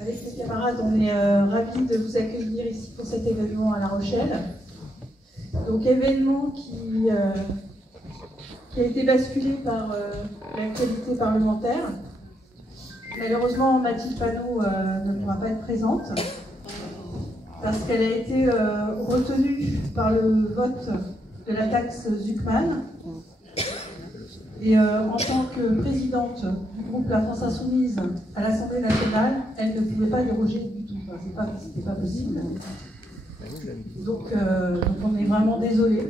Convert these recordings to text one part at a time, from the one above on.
Avec mes camarades, on est ravis de vous accueillir ici pour cet événement à La Rochelle. Donc événement qui a été basculé par l'actualité parlementaire. Malheureusement, Mathilde Panot ne pourra pas être présente parce qu'elle a été retenue par le vote de la taxe Zuckman. Et en tant que présidente du groupe La France Insoumise à l'Assemblée nationale, elle ne pouvait pas déroger du tout. Enfin, c'était pas possible. Donc on est vraiment désolé.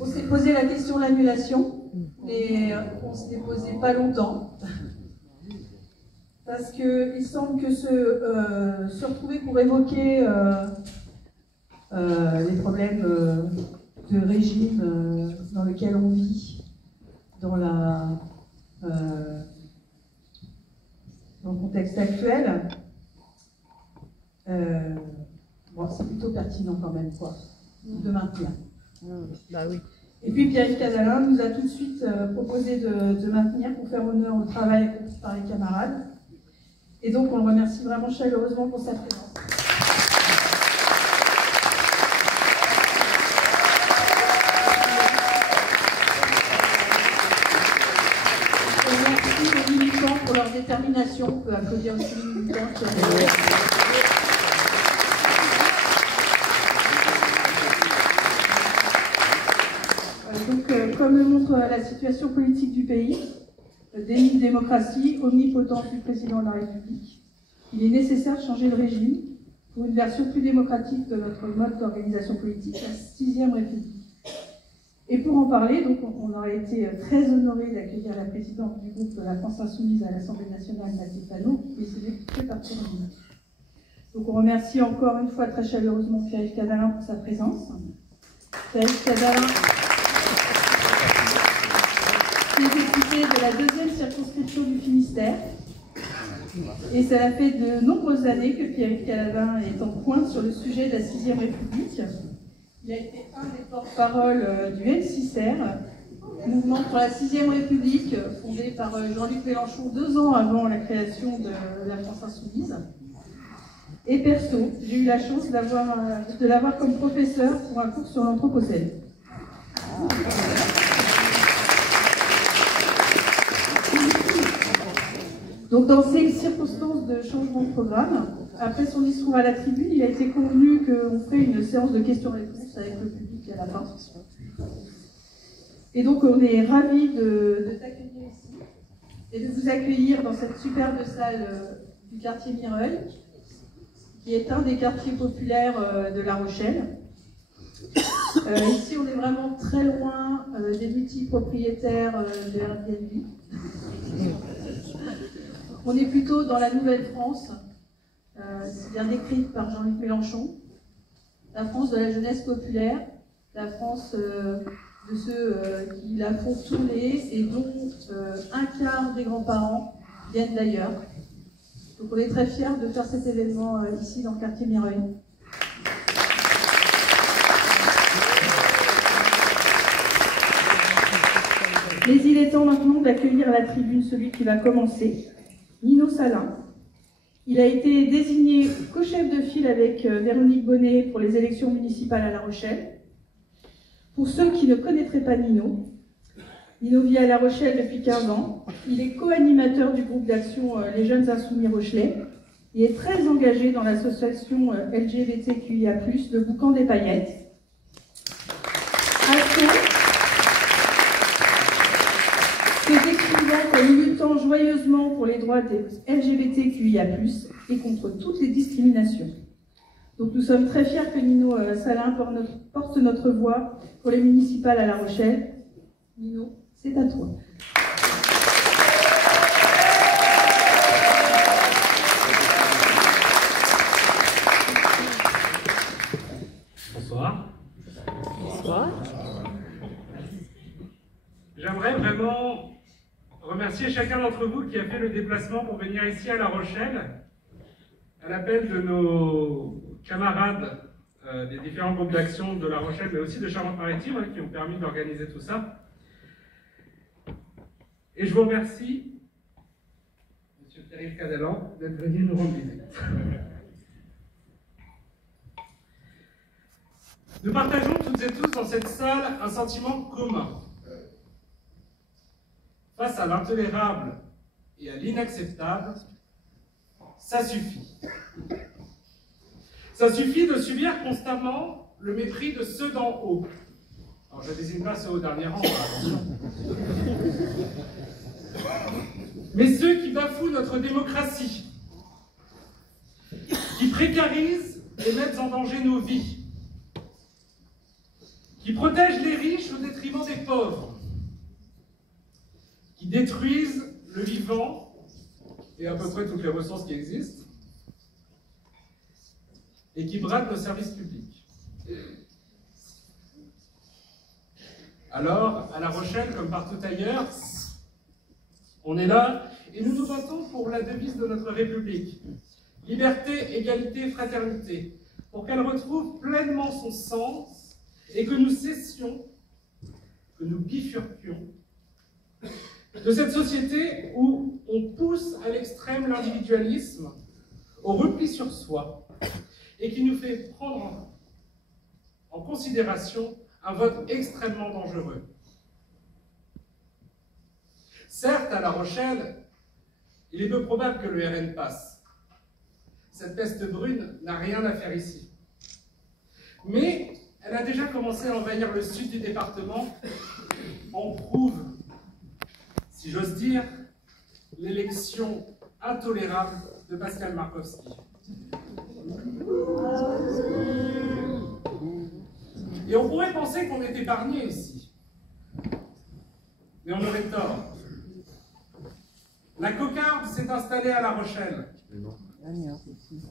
On s'est posé la question de l'annulation, mais on ne s'est posé pas longtemps. Parce qu'il semble que se retrouver pour évoquer les problèmes de régime dans lequel on vit, dans le contexte actuel, bon, c'est plutôt pertinent quand même, quoi, de maintenir. Bah oui. Et puis Pierre-Yves Cadalin nous a tout de suite proposé de maintenir pour faire honneur au travail accompli par les camarades. Et donc on le remercie vraiment chaleureusement pour sa présence. Pour leur détermination, on peut applaudir aussi les militants. Donc, comme le montre la situation politique du pays, le déni de démocratie, omnipotence du président de la République, il est nécessaire de changer de régime pour une version plus démocratique de notre mode d'organisation politique, la 6e République. Et pour en parler, donc, on a été très honorés d'accueillir la présidente du groupe de La France Insoumise à l'Assemblée nationale, Mathilde Panot, et c'est fait partie de nous. Donc on remercie encore une fois très chaleureusement Pierre-Yves Cadalin pour sa présence. Pierre-Yves Cadalin, qui est député de la 2e circonscription du Finistère. Et ça fait de nombreuses années que Pierre-Yves Cadalin est en pointe sur le sujet de la 6e République. Il a été un des porte-parole du N6R, mouvement pour la 6e République, fondé par Jean-Luc Mélenchon 2 ans avant la création de la France Insoumise. Et perso, j'ai eu la chance de l'avoir comme professeur pour un cours sur l'Anthropocène. Donc dans ces circonstances de changement de programme, après son discours à la tribune, il a été convenu qu'on ferait une séance de questions-réponses avec le public à la fin. Et donc on est ravis de t'accueillir ici et de vous accueillir dans cette superbe salle du quartier Mireuil, qui est un des quartiers populaires de La Rochelle. Ici on est vraiment très loin des multipropriétaires de Airbnb. On est plutôt dans la Nouvelle-France, c'est bien décrite par Jean-Luc Mélenchon, la France de la jeunesse populaire, la France de ceux qui la font tourner et dont un quart des grands-parents viennent d'ailleurs. Donc on est très fiers de faire cet événement ici dans le quartier Mireuil. Mais il est temps maintenant d'accueillir à la tribune celui qui va commencer, Nino Salin. Il a été désigné co-chef de file avec Véronique Bonnet pour les élections municipales à La Rochelle. Pour ceux qui ne connaîtraient pas Nino, Nino vit à La Rochelle depuis 15 ans. Il est co-animateur du groupe d'action Les Jeunes Insoumis Rochelais. Il est très engagé dans l'association LGBTQIA+, le Boucan des Paillettes. Se décrivant comme luttant joyeusement pour les droits des LGBTQIA+, et contre toutes les discriminations. Donc nous sommes très fiers que Nino Salin porte notre voix pour les municipales à La Rochelle. Nino, c'est à toi. Bonsoir. Bonsoir. J'aimerais vraiment remercier chacun d'entre vous qui a fait le déplacement pour venir ici à La Rochelle, à l'appel de nos camarades des différents groupes d'action de La Rochelle, mais aussi de Charente-Maritime, qui ont permis d'organiser tout ça. Et je vous remercie, M. Pierre-Yves Cadelan, d'être venu nous rendre visite. Nous partageons toutes et tous dans cette salle un sentiment commun. Face à l'intolérable et à l'inacceptable, ça suffit. Ça suffit de subir constamment le mépris de ceux d'en haut. Alors je ne désigne pas ceux au dernier rang, attention. Mais ceux qui bafouent notre démocratie, qui précarisent et mettent en danger nos vies, qui protègent les riches au détriment des pauvres, qui détruisent le vivant et à peu près toutes les ressources qui existent, et qui bradent nos services publics. Alors, à La Rochelle, comme partout ailleurs, on est là et nous nous battons pour la devise de notre République. Liberté, égalité, fraternité. Pour qu'elle retrouve pleinement son sens et que nous cessions, que nous bifurquions de cette société où on pousse à l'extrême l'individualisme, au repli sur soi, et qui nous fait prendre en considération un vote extrêmement dangereux. Certes, à La Rochelle, il est peu probable que le RN passe. Cette peste brune n'a rien à faire ici. Mais elle a déjà commencé à envahir le sud du département. En prouve, si j'ose dire, l'élection intolérable de Pascal Markowski. Et on pourrait penser qu'on est épargné ici. Mais on aurait tort. La cocarde s'est installée à La Rochelle.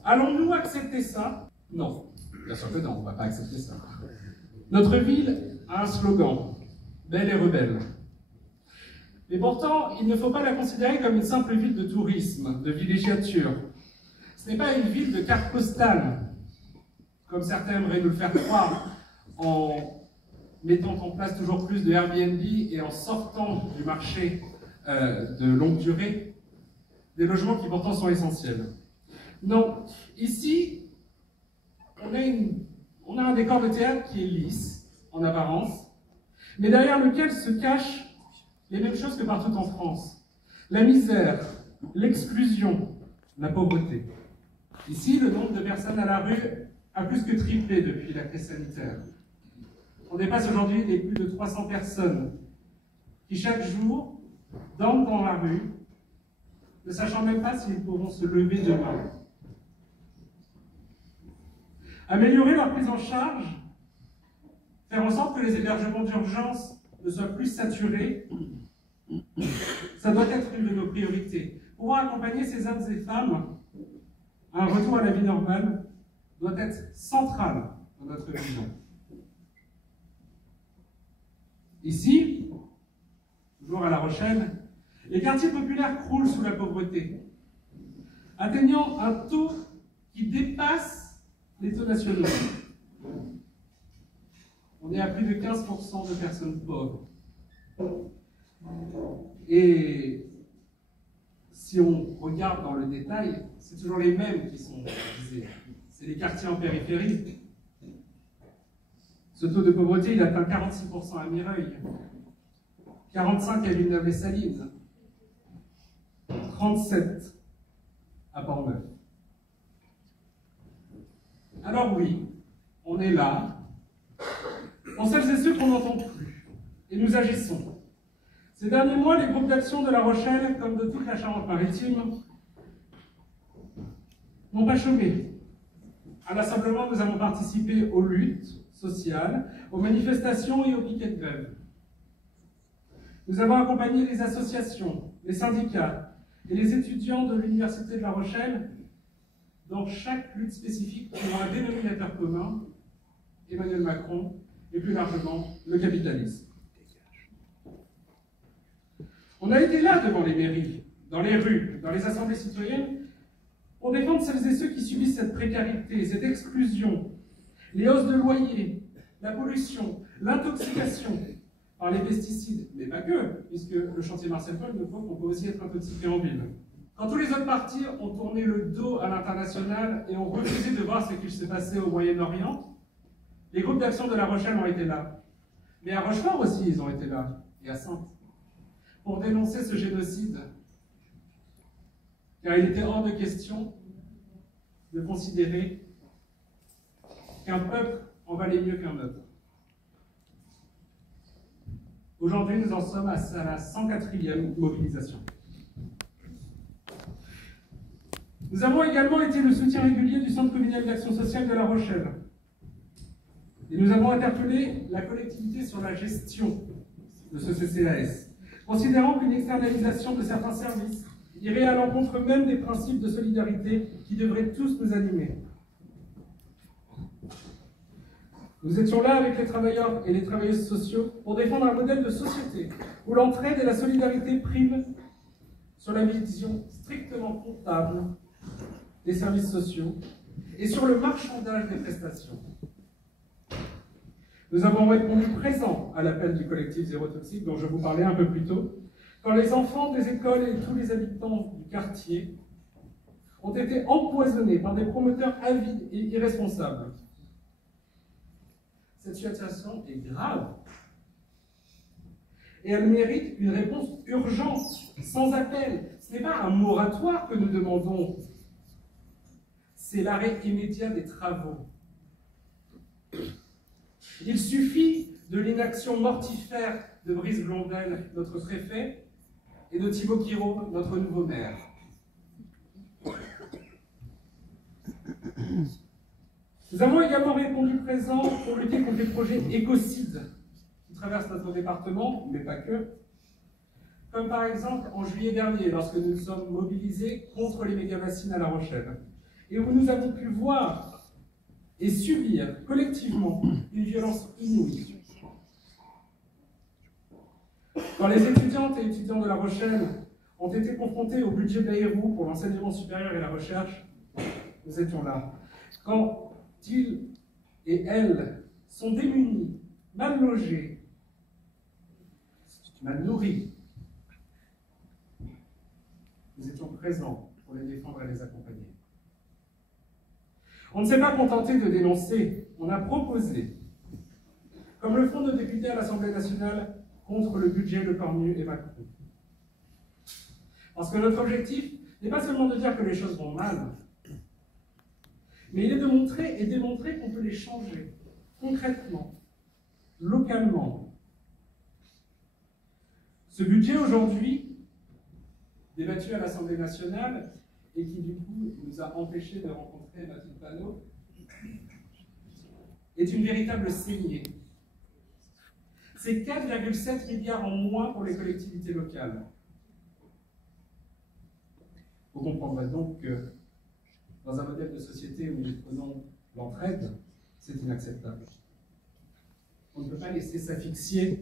Allons-nous accepter ça? Non. Bien sûr que non, on ne va pas accepter ça. Notre ville a un slogan, belle et rebelle. Et pourtant, il ne faut pas la considérer comme une simple ville de tourisme, de villégiature. Ce n'est pas une ville de carte postale, comme certains aimeraient nous le faire croire, en mettant en place toujours plus de Airbnb et en sortant du marché de longue durée, des logements qui pourtant sont essentiels. Non, ici, on a un décor de théâtre qui est lisse, en apparence, mais derrière lequel se cachent les mêmes choses que partout en France. La misère, l'exclusion, la pauvreté. Ici, le nombre de personnes à la rue a plus que triplé depuis la crise sanitaire. On dépasse aujourd'hui les plus de 300 personnes qui chaque jour dorment dans la rue, ne sachant même pas s'ils pourront se lever demain. Améliorer leur prise en charge, faire en sorte que les hébergements d'urgence ne soient plus saturés, ça doit être une de nos priorités. Pouvoir accompagner ces hommes et femmes à un retour à la vie normale doit être central dans notre vision. Ici, toujours à La Rochelle, les quartiers populaires croulent sous la pauvreté, atteignant un taux qui dépasse les taux nationaux. On est à plus de 15% de personnes pauvres. Et si on regarde dans le détail, c'est toujours les mêmes qui sont visés. C'est les quartiers en périphérie. Ce taux de pauvreté, il atteint 46% à Mireuil, 45% à Villeneuve-les-Salines, 37% à Port-Neuf. Alors oui, on est là, pour celles et ceux qu'on n'entend plus, et nous agissons. Ces derniers mois, les groupes d'action de La Rochelle, comme de toute la Charente-Maritime, n'ont pas chômé. À l'assemblement, nous avons participé aux luttes sociales, aux manifestations et aux piquets de grève. Nous avons accompagné les associations, les syndicats et les étudiants de l'Université de La Rochelle dans chaque lutte spécifique pour un dénominateur commun, Emmanuel Macron, et plus largement le capitalisme. On a été là devant les mairies, dans les rues, dans les assemblées citoyennes, pour défendre celles et ceux qui subissent cette précarité, cette exclusion, les hausses de loyer, la pollution, l'intoxication par les pesticides, mais pas que, puisque le chantier Marcel Paul nous prouve qu'on peut aussi être intoxiqué en ville. Quand tous les autres partis ont tourné le dos à l'international et ont refusé de voir ce qui se passait au Moyen-Orient, les groupes d'action de La Rochelle ont été là. Mais à Rochefort aussi, ils ont été là, et à Saintes, pour dénoncer ce génocide. Car il était hors de question de considérer qu'un peuple en valait mieux qu'un autre. Aujourd'hui, nous en sommes à la 104e mobilisation. Nous avons également été le soutien régulier du Centre communal d'action sociale de La Rochelle. Et nous avons interpellé la collectivité sur la gestion de ce CCAS, considérant qu'une externalisation de certains services irait à l'encontre même des principes de solidarité qui devraient tous nous animer. Nous étions là avec les travailleurs et les travailleuses sociaux pour défendre un modèle de société où l'entraide et la solidarité priment sur la vision strictement comptable des services sociaux et sur le marchandage des prestations. Nous avons répondu présent à l'appel du collectif Zéro Toxique dont je vous parlais un peu plus tôt, quand les enfants des écoles et tous les habitants du quartier ont été empoisonnés par des promoteurs avides et irresponsables. Cette situation est grave et elle mérite une réponse urgente, sans appel. Ce n'est pas un moratoire que nous demandons, c'est l'arrêt immédiat des travaux. Il suffit de l'inaction mortifère de Brice Blondel, notre préfet, et de Thibaut Quiraud, notre nouveau maire. Nous avons également répondu présent pour lutter contre les projets écocides qui traversent notre département, mais pas que. Comme par exemple en juillet dernier, lorsque nous nous sommes mobilisés contre les méga-bassines à La Rochelle, et où nous avons pu voir et subir collectivement une violence inouïe. Quand les étudiantes et étudiants de La Rochelle ont été confrontés au budget Bayrou pour l'enseignement supérieur et la recherche, nous étions là. Quand ils et elles sont démunis, mal logés, mal nourris, nous étions présents pour les défendre et les accompagner. On ne s'est pas contenté de dénoncer, on a proposé, comme le font nos députés à l'Assemblée nationale contre le budget Le Cornu et Macron. Parce que notre objectif n'est pas seulement de dire que les choses vont mal, mais il est de montrer et démontrer qu'on peut les changer, concrètement, localement. Ce budget aujourd'hui, débattu à l'Assemblée nationale, et qui du coup nous a empêchés de rencontrer Mathilde Panot, est une véritable saignée. C'est 4,7 milliards en moins pour les collectivités locales. Vous comprendrez donc que dans un modèle de société où nous prenons l'entraide, c'est inacceptable. On ne peut pas laisser s'asphyxier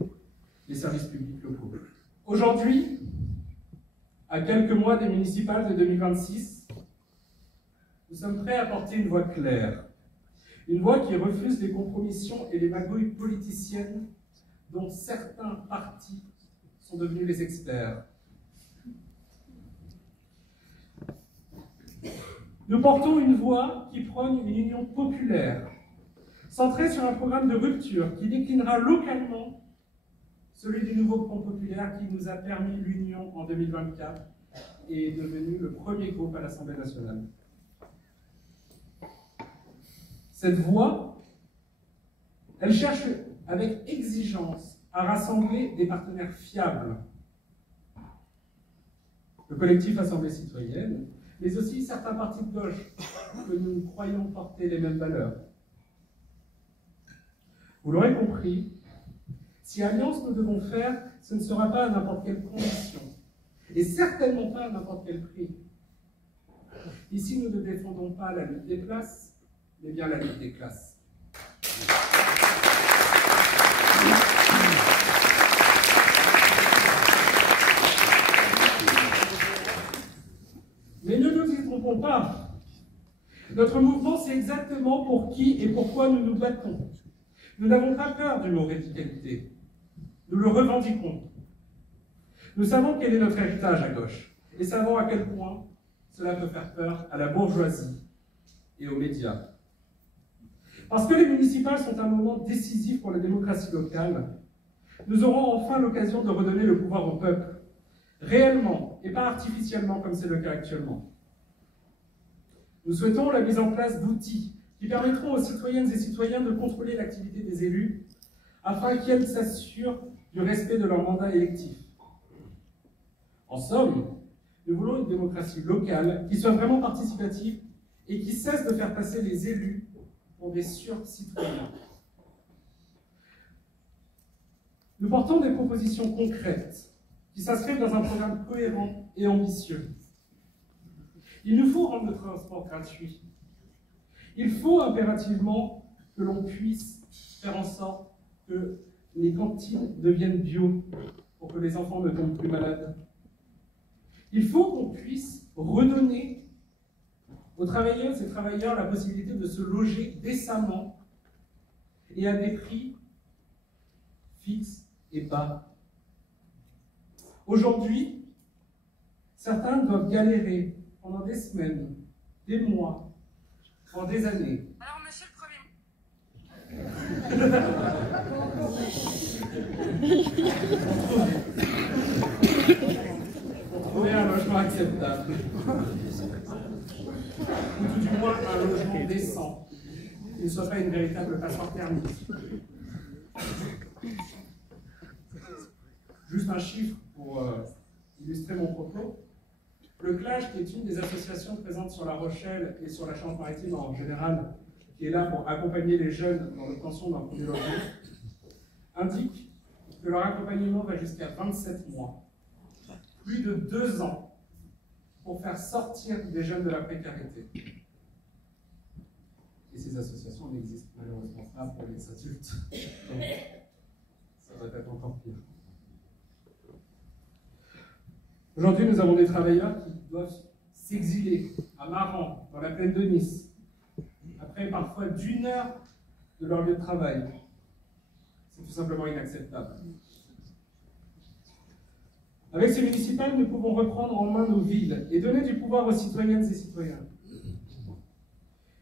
les services publics locaux. Aujourd'hui, à quelques mois des municipales de 2026, nous sommes prêts à porter une voix claire. Une voix qui refuse les compromissions et les magouilles politiciennes dont certains partis sont devenus les experts. Nous portons une voix qui prône une union populaire, centrée sur un programme de rupture qui déclinera localement celui du nouveau Front populaire qui nous a permis l'union en 2024 et est devenu le premier groupe à l'Assemblée nationale. Cette voix, elle cherche avec exigence à rassembler des partenaires fiables. Le collectif Assemblée citoyenne, mais aussi certains partis de gauche que nous croyons porter les mêmes valeurs. Vous l'aurez compris, si alliance nous devons faire, ce ne sera pas à n'importe quelle condition, et certainement pas à n'importe quel prix. Ici, nous ne défendons pas la lutte des places, mais bien la lutte des classes. Mais ne nous y trompons pas. Notre mouvement, c'est exactement pour qui et pourquoi nous nous battons. Nous n'avons pas peur du mot radicalité. Nous le revendiquons. Nous savons quel est notre héritage à gauche. et savant à quel point cela peut faire peur à la bourgeoisie et aux médias. Parce que les municipales sont un moment décisif pour la démocratie locale, nous aurons enfin l'occasion de redonner le pouvoir au peuple, réellement et pas artificiellement comme c'est le cas actuellement. Nous souhaitons la mise en place d'outils qui permettront aux citoyennes et citoyens de contrôler l'activité des élus afin qu'elles s'assurent du respect de leur mandat électif. En somme, nous voulons une démocratie locale qui soit vraiment participative et qui cesse de faire passer les élus pour des sur-citoyens. Nous portons des propositions concrètes qui s'inscrivent dans un programme cohérent et ambitieux. Il nous faut rendre le transport gratuit. Il faut impérativement que l'on puisse faire en sorte que les cantines deviennent bio pour que les enfants ne tombent plus malades. Il faut qu'on puisse redonner aux travailleuses et travailleurs la possibilité de se loger décemment et à des prix fixes et bas. Aujourd'hui, certains doivent galérer pendant des semaines, des mois, pendant des années. Alors, monsieur le Premier Pour trouver un logement acceptable. Ou tout du moins un logement décent, qui ne soit pas une véritable passoire thermique. Juste un chiffre pour illustrer mon propos. Le CLAGE, qui est une des associations présentes sur La Rochelle et sur la Charente-Maritime en général, qui est là pour accompagner les jeunes dans l'obtention d'un premier logement, indique que leur accompagnement va jusqu'à 27 mois, plus de 2 ans, pour faire sortir des jeunes de la précarité. Et ces associations n'existent malheureusement pas pour les adultes. Donc, ça va être encore pire. Aujourd'hui, nous avons des travailleurs qui doivent s'exiler à Maran, dans la plaine de Nice, après parfois d'1 heure de leur lieu de travail. C'est tout simplement inacceptable. Avec ces municipales, nous pouvons reprendre en main nos villes et donner du pouvoir aux citoyennes et citoyens.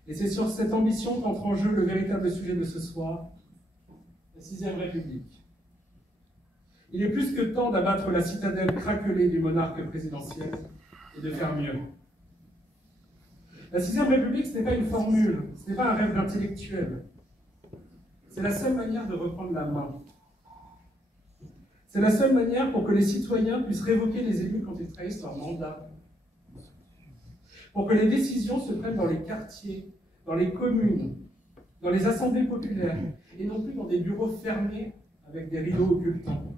Et c'est sur cette ambition qu'entre en jeu le véritable sujet de ce soir, la 6e République. Il est plus que temps d'abattre la citadelle craquelée du monarque présidentiel et de faire mieux. La 6e République, ce n'est pas une formule, ce n'est pas un rêve d'intellectuel. C'est la seule manière de reprendre la main. C'est la seule manière pour que les citoyens puissent révoquer les élus quand ils trahissent leur mandat. Pour que les décisions se prennent dans les quartiers, dans les communes, dans les assemblées populaires, et non plus dans des bureaux fermés avec des rideaux occultants.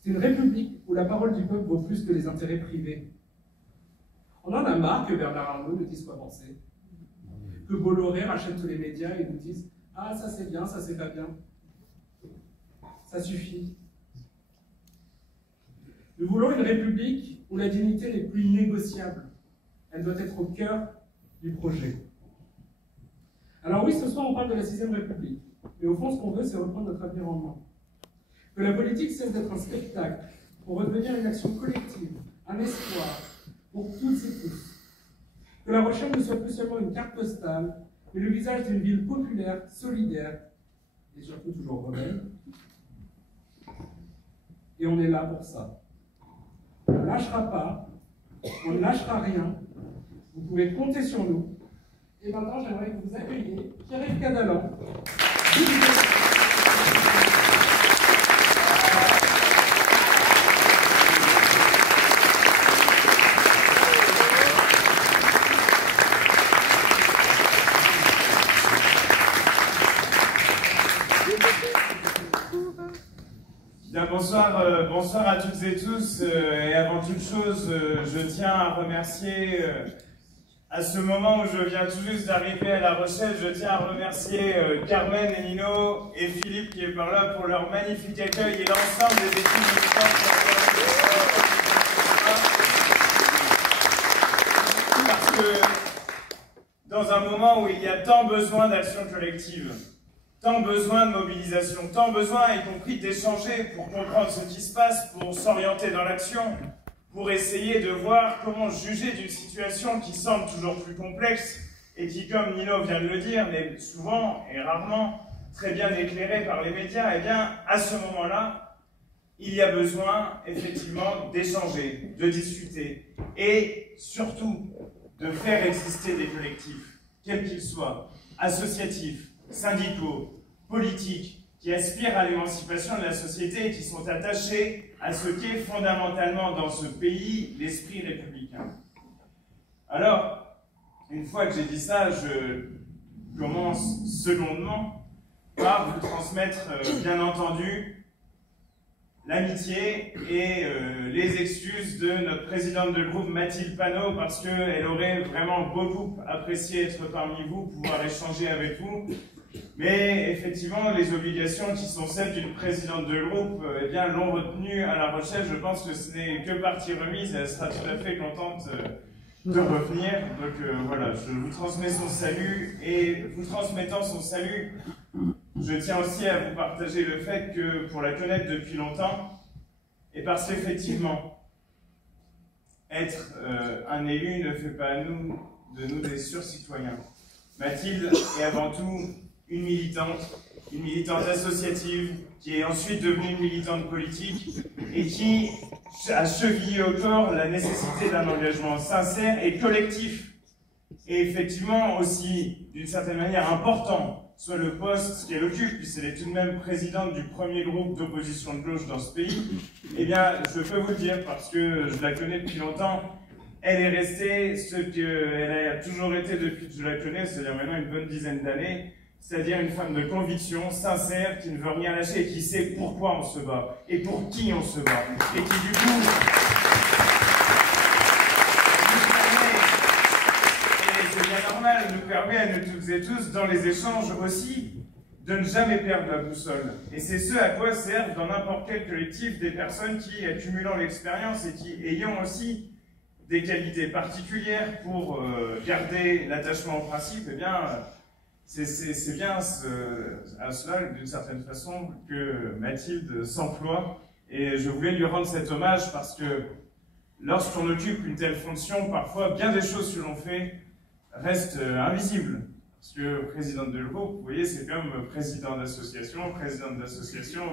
C'est une république où la parole du peuple vaut plus que les intérêts privés. On en a marre que Bernard Arnault nous dise quoi penser, que Bolloré rachète tous les médias et nous dise « Ah, ça c'est bien, ça c'est pas bien ». Ça suffit. Nous voulons une république où la dignité n'est plus négociable. Elle doit être au cœur du projet. Alors oui, ce soir on parle de la 6e République, mais au fond ce qu'on veut c'est reprendre notre avenir en main. Que la politique cesse d'être un spectacle pour redevenir une action collective, un espoir pour toutes et tous. Que La Rochelle ne soit plus seulement une carte postale, mais le visage d'une ville populaire, solidaire et surtout toujours rebelle. Et on est là pour ça. On ne lâchera pas, on ne lâchera rien. Vous pouvez compter sur nous. Et maintenant, j'aimerais que vous accueilliez Pierre-Yves Cadalan. Bonsoir à toutes et tous. Et avant toute chose, je tiens à remercier, à ce moment où je viens tout juste d'arriver à La Rochelle, je tiens à remercier Carmen et Nino et Philippe qui est par là pour leur magnifique accueil et l'ensemble des équipes militantes. Parce que dans un moment où il y a tant besoin d'action collective, tant besoin de mobilisation, tant besoin, y compris d'échanger pour comprendre ce qui se passe, pour s'orienter dans l'action, pour essayer de voir comment juger d'une situation qui semble toujours plus complexe et qui, comme Nino vient de le dire, n'est souvent et rarement très bien éclairée par les médias. Eh bien, à ce moment-là, il y a besoin, effectivement, d'échanger, de discuter et, surtout, de faire exister des collectifs, quels qu'ils soient, associatifs, syndicaux, politiques, qui aspirent à l'émancipation de la société et qui sont attachés à ce qu'est fondamentalement dans ce pays l'esprit républicain. Alors, une fois que j'ai dit ça, je commence secondement par vous transmettre, bien entendu, l'amitié et les excuses de notre présidente de groupe Mathilde Panot, parce qu'elle aurait vraiment beaucoup apprécié être parmi vous, pouvoir échanger avec vous. Mais effectivement, les obligations qui sont celles d'une présidente de groupe, eh bien, l'ont retenue à La Rochelle. Je pense que ce n'est que partie remise, elle sera tout à fait contente de revenir. Donc voilà, je vous transmets son salut, et vous transmettant son salut, je tiens aussi à vous partager le fait que, pour la connaître depuis longtemps, et parce qu'effectivement, être un élu ne fait pas de nous des surcitoyens. Mathilde est avant tout une militante associative, qui est ensuite devenue une militante politique, et qui a chevillé au corps la nécessité d'un engagement sincère et collectif, et effectivement aussi, d'une certaine manière, important, soit le poste qu'elle occupe, puisqu'elle est tout de même présidente du premier groupe d'opposition de gauche dans ce pays. Eh bien, je peux vous le dire, parce que je la connais depuis longtemps, elle est restée ce qu'elle a toujours été depuis que je la connais, c'est-à-dire maintenant une bonne dizaine d'années, c'est-à-dire une femme de conviction, sincère, qui ne veut rien lâcher, et qui sait pourquoi on se bat, et pour qui on se bat, et qui du coup, et c'est bien normal, nous permet à nous toutes et tous, dans les échanges aussi, de ne jamais perdre la boussole. Et c'est ce à quoi servent dans n'importe quel collectif des personnes qui, accumulant l'expérience et qui ayant aussi des qualités particulières pour garder l'attachement au principe, eh bien, c'est bien à cela, d'une certaine façon, que Mathilde s'emploie. Et je voulais lui rendre cet hommage parce que lorsqu'on occupe une telle fonction, parfois, bien des choses que l'on fait restent invisibles. Parce que présidente de groupe, vous voyez, c'est comme présidente d'association,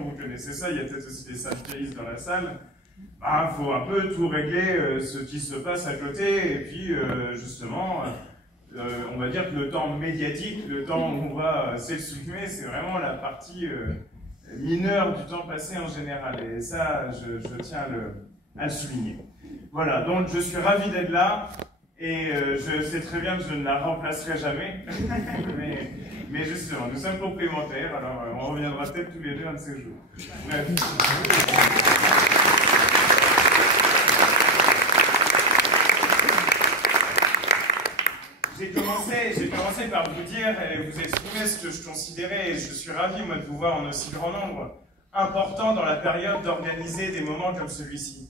vous connaissez ça, il y a peut-être aussi des syndicalistes dans la salle. Il faut un peu tout régler ce qui se passe à côté, et puis justement, on va dire que le temps médiatique, le temps où on va s'exprimer, c'est vraiment la partie mineure du temps passé en général, et ça, je tiens à le souligner. Voilà, donc je suis ravi d'être là, et je sais très bien que je ne la remplacerai jamais, mais justement, nous sommes complémentaires, alors on reviendra peut-être tous les deux un de ces jours. Bref. J'ai commencé par vous dire et vous exprimer ce que je considérais, et je suis ravi moi, de vous voir en aussi grand nombre, important dans la période d'organiser des moments comme celui-ci.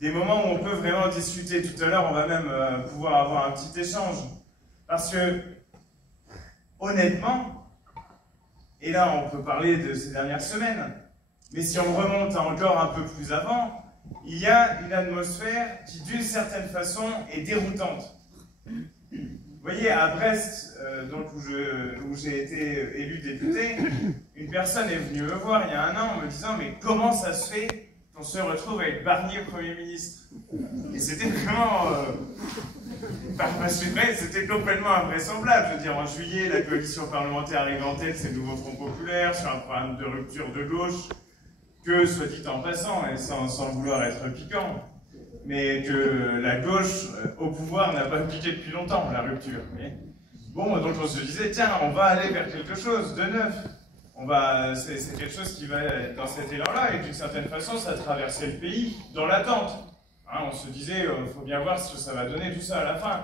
Des moments où on peut vraiment discuter. Tout à l'heure, on va même pouvoir avoir un petit échange. Parce que, honnêtement, et là on peut parler de ces dernières semaines, mais si on remonte à encore un peu plus avant, il y a une atmosphère qui, d'une certaine façon, est déroutante. Vous voyez, à Brest, donc où j'ai été élu député, une personne est venue me voir il y a un an en me disant « Mais comment ça se fait qu'on se retrouve avec Barnier Premier ministre ?» Et c'était vraiment... c'était complètement invraisemblable. Je veux dire, en juillet, la coalition parlementaire a inventé ces nouveaux Front populaires sur un programme de rupture de gauche que, soit dit en passant, et sans vouloir être piquant, mais que la gauche au pouvoir n'a pas piqué depuis longtemps, la rupture. Bon, donc on se disait, tiens, on va aller vers quelque chose de neuf. C'est quelque chose qui va être dans cet élan-là, et d'une certaine façon, ça traversait le pays dans l'attente. Hein, on se disait, il faut bien voir ce que ça va donner tout ça à la fin.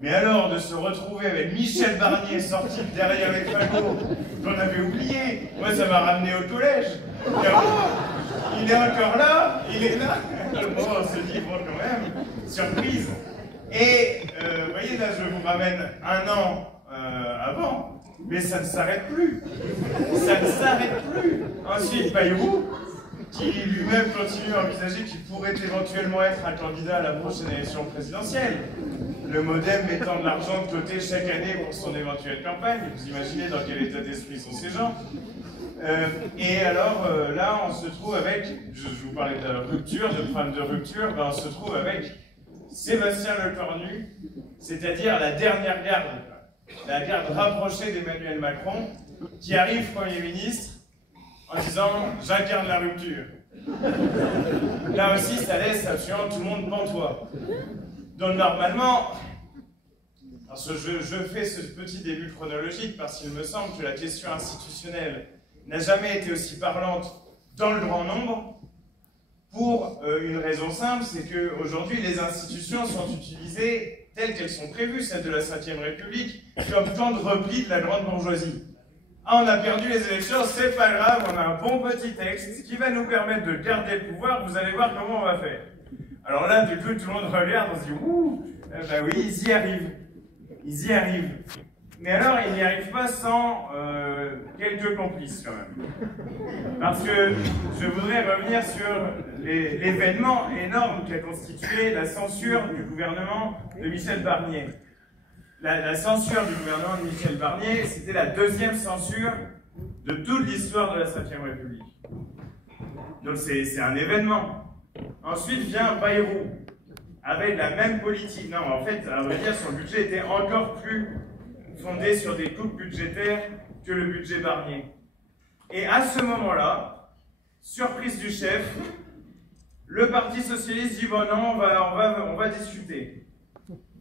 Mais alors, de se retrouver avec Michel Barnier sorti de derrière les fagots, qu'on avait oublié, moi ça m'a ramené au collège. Et alors, il est encore là, il est là. Bon, on se dit, bon, quand même, surprise. Et, vous voyez, là, je vous ramène un an avant, mais ça ne s'arrête plus. Ça ne s'arrête plus. Ensuite, Bayrou, qui lui-même continue à envisager qu'il pourrait éventuellement être un candidat à la prochaine élection présidentielle. Le MoDem mettant de l'argent de côté chaque année pour son éventuelle campagne. Vous imaginez dans quel état d'esprit sont ces gens. Et alors là, on se trouve avec, je vous parlais de rupture, de problème de rupture, ben on se trouve avec Sébastien Lecornu, c'est-à-dire la dernière garde, la garde rapprochée d'Emmanuel Macron, qui arrive Premier ministre en disant « j'incarne la rupture ». Là aussi, ça laisse absolument tout le monde pantois. Donc normalement, je fais ce petit début chronologique parce qu'il me semble que la question institutionnelle n'a jamais été aussi parlante dans le grand nombre, pour une raison simple, c'est qu'aujourd'hui les institutions sont utilisées telles qu'elles sont prévues, celles de la Ve République, comme camp de repli de la grande bourgeoisie. Ah, on a perdu les élections, c'est pas grave, on a un bon petit texte qui va nous permettre de garder le pouvoir, vous allez voir comment on va faire. Alors là, du coup, tout le monde regarde, on se dit, ouh, bah oui, ils y arrivent. Ils y arrivent. Mais alors, ils n'y arrivent pas sans quelques complices, quand même. Parce que je voudrais revenir sur l'événement énorme qui a constitué la censure du gouvernement de Michel Barnier. La censure du gouvernement de Michel Barnier, c'était la deuxième censure de toute l'histoire de la Ve République. Donc c'est un événement. Ensuite vient Bayrou, avec la même politique. Non, en fait, à vrai dire, son budget était encore plus fondé sur des coupes budgétaires que le budget Barnier. Et à ce moment-là, surprise du chef, le Parti socialiste dit bon non, on va discuter,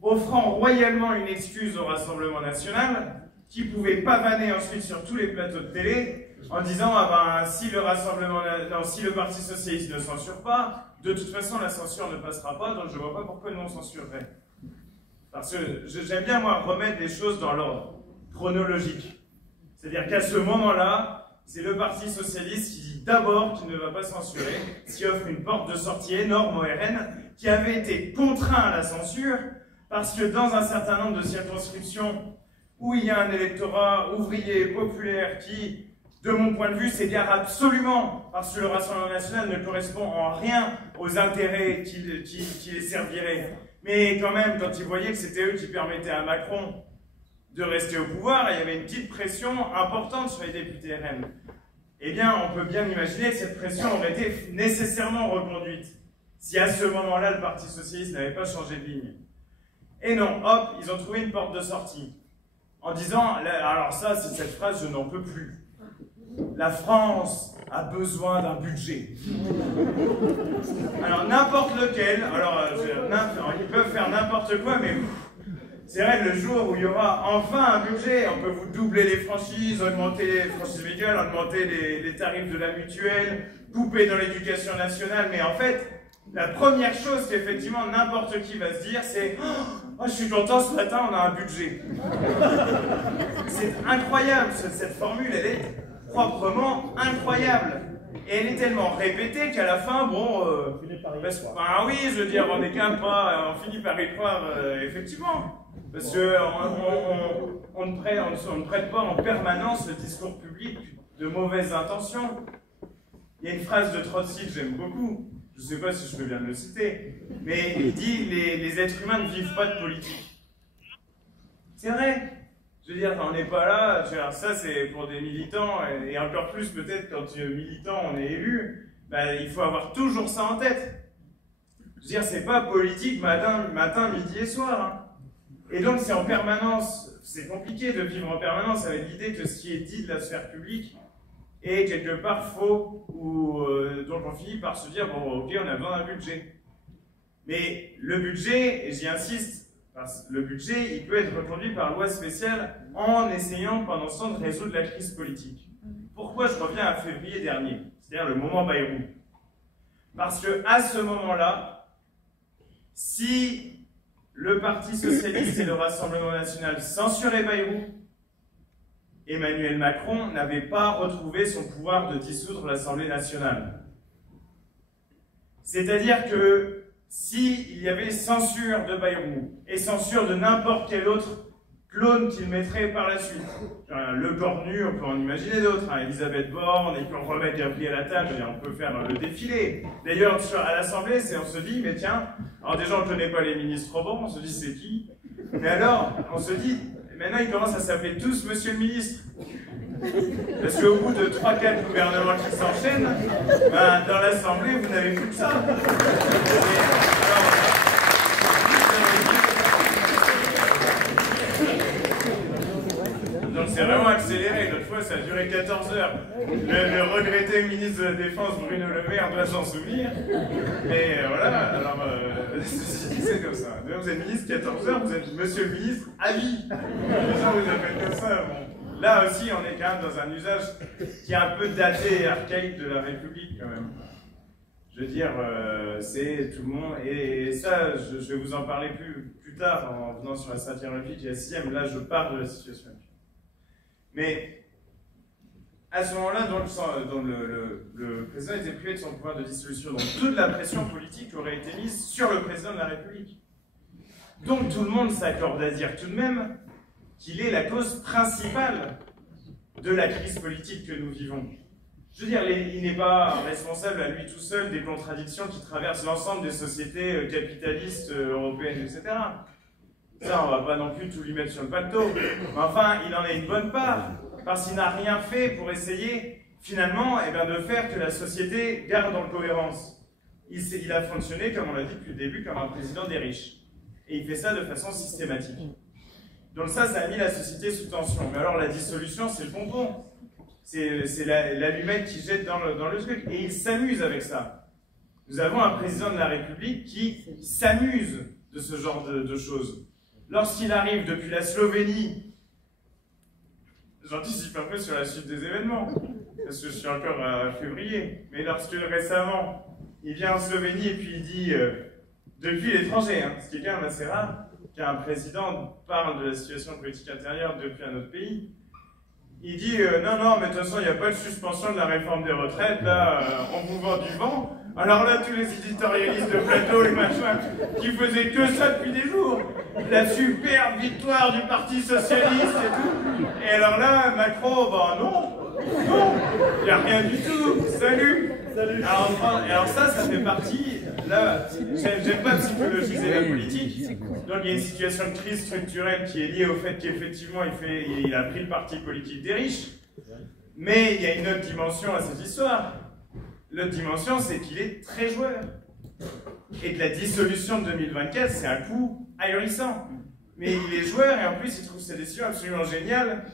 offrant royalement une excuse au Rassemblement national qui pouvait pavaner ensuite sur tous les plateaux de télé en disant ah ben si le Parti socialiste ne censure pas, de toute façon la censure ne passera pas, donc je ne vois pas pourquoi nous on censurerait. Parce que j'aime bien, moi, remettre les choses dans l'ordre chronologique. C'est-à-dire qu'à ce moment-là, c'est le Parti socialiste qui dit d'abord qu'il ne va pas censurer, ce qui offre une porte de sortie énorme au RN, qui avait été contraint à la censure, parce que dans un certain nombre de circonscriptions où il y a un électorat ouvrier, populaire, qui, de mon point de vue, s'égare absolument, parce que le Rassemblement national ne correspond en rien aux intérêts qui les serviraient. Mais quand même, quand ils voyaient que c'était eux qui permettaient à Macron de rester au pouvoir, il y avait une petite pression importante sur les députés RN. Eh bien, on peut bien imaginer que cette pression aurait été nécessairement reconduite si à ce moment-là, le Parti socialiste n'avait pas changé de ligne. Et non, hop, ils ont trouvé une porte de sortie. En disant, alors ça, c'est cette phrase, je n'en peux plus. La France a besoin d'un budget. Alors n'importe lequel, ils peuvent faire n'importe quoi, mais c'est vrai, le jour où il y aura enfin un budget, on peut vous doubler les franchises, augmenter les franchises médicales, augmenter les tarifs de la mutuelle, couper dans l'éducation nationale, mais en fait, la première chose qu'effectivement n'importe qui va se dire, c'est oh, je suis content, ce matin on a un budget. C'est incroyable, cette formule, elle est proprement incroyable. Et elle est tellement répétée qu'à la fin, bon, oui, je veux dire, on n'est quand même pas, on finit par y croire, effectivement. Parce qu'on ne prête pas en permanence le discours public de mauvaises intentions. Il y a une phrase de Trotsky que j'aime beaucoup, je ne sais pas si je peux bien le citer, mais il dit les êtres humains ne vivent pas de politique. C'est vrai. Je veux dire, on n'est pas là, ça c'est pour des militants, et encore plus peut-être quand militant on est élu, ben, il faut avoir toujours ça en tête. Je veux dire, c'est pas politique matin, midi et soir. Hein. Et donc c'est en permanence, c'est compliqué de vivre en permanence avec l'idée que ce qui est dit de la sphère publique est quelque part faux, ou donc on finit par se dire, bon ok, on a besoin d'un budget. Mais le budget, et j'y insiste, parce que le budget, il peut être reconduit par loi spéciale en essayant pendant ce temps de résoudre la crise politique. Pourquoi je reviens à février dernier, c'est-à-dire le moment Bayrou? Parce que à ce moment-là, si le Parti socialiste et le Rassemblement national censuraient Bayrou, Emmanuel Macron n'avait pas retrouvé son pouvoir de dissoudre l'Assemblée nationale. C'est-à-dire que s'il y avait censure de Bayrou et censure de n'importe quelle autre clones qu'il mettrait par la suite. Le Cornu, on peut en imaginer d'autres, hein, Elisabeth Borne, et puis on remet Gabriel Attal, on peut faire le défilé. D'ailleurs, à l'Assemblée, on se dit, mais tiens, alors déjà on ne connaît pas les ministres probants, on se dit c'est qui? Mais alors, on se dit, maintenant ils commencent à s'appeler tous Monsieur le Ministre. Parce qu'au bout de 3-4 gouvernements qui s'enchaînent, ben, dans l'Assemblée, vous n'avez plus que ça. Donc c'est vraiment accéléré. L'autre fois, ça a duré 14 heures. Le regretté ministre de la Défense, Bruno Le Maire, doit s'en souvenir. Mais voilà, alors, c'est comme ça. Vous êtes ministre 14 heures, vous êtes Monsieur le Ministre à vie. Les gens vous appellent comme ça. Bon. Là aussi, on est quand même dans un usage qui est un peu daté et archaïque de la République, quand même. Je veux dire, c'est tout le monde, et ça, je vais vous en parler plus tard, en venant sur la 5e République et la 6e, là je parle de la situation actuelle. Mais, à ce moment-là, le président était privé de son pouvoir de dissolution, donc toute la pression politique aurait été mise sur le président de la République. Donc tout le monde s'accorde à dire tout de même qu'il est la cause principale de la crise politique que nous vivons. Je veux dire, il n'est pas responsable à lui tout seul des contradictions qui traversent l'ensemble des sociétés capitalistes européennes, etc. Ça, on ne va pas non plus tout lui mettre sur le pacto. Mais enfin, il en a une bonne part, parce qu'il n'a rien fait pour essayer, finalement, de faire que la société garde en cohérence. Il a fonctionné, comme on l'a dit depuis le début, comme un président des riches. Et il fait ça de façon systématique. Donc ça a mis la société sous tension. Mais alors la dissolution, c'est le bonbon. C'est l'allumette qui jette dans le truc. Et il s'amuse avec ça. Nous avons un président de la République qui s'amuse de ce genre de choses. Lorsqu'il arrive depuis la Slovénie, j'anticipe un peu sur la suite des événements, parce que je suis encore à février, mais lorsque récemment, il vient en Slovénie et puis il dit, depuis l'étranger, hein, ce qui est quand même assez rare, qu'un président parle de la situation politique intérieure depuis un autre pays, il dit non, mais de toute façon, il n'y a pas de suspension de la réforme des retraites, là, on vous vend du vent. Alors là, tous les éditorialistes de plateau et machin, qui faisaient que ça depuis des jours, la superbe victoire du Parti Socialiste et tout. Et alors là, Macron, bah non, il n'y a rien du tout, salut. Alors ça fait partie, là, j'aime pas psychologiser la politique, donc il y a une situation de crise structurelle qui est liée au fait qu'effectivement il a pris le parti politique des riches, mais il y a une autre dimension à cette histoire. L'autre dimension, c'est qu'il est très joueur. Et que la dissolution de 2024, c'est un coup ahurissant. Mais il est joueur et en plus, il trouve sa décision absolument géniale.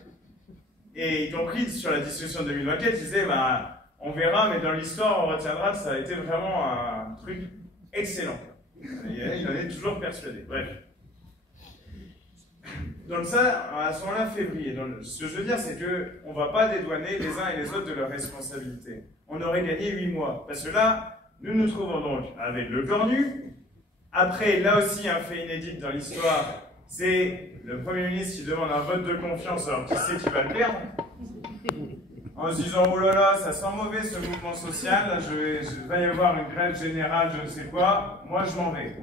Et y compris sur la dissolution de 2024, il disait, bah, on verra, mais dans l'histoire, on retiendra que ça a été vraiment un truc excellent. Il en est toujours persuadé. Bref. Donc ça, à ce moment-là, février. Donc, ce que je veux dire, c'est qu'on ne va pas dédouaner les uns et les autres de leurs responsabilités. On aurait gagné 8 mois. Parce que là, nous nous trouvons donc avec le Cornu. Après, là aussi, un fait inédit dans l'histoire, c'est le Premier ministre qui demande un vote de confiance, alors qui sait qu'il va le perdre, en se disant, oh là là, ça sent mauvais ce mouvement social, là, il va y avoir une grève générale, je ne sais quoi, moi je m'en vais.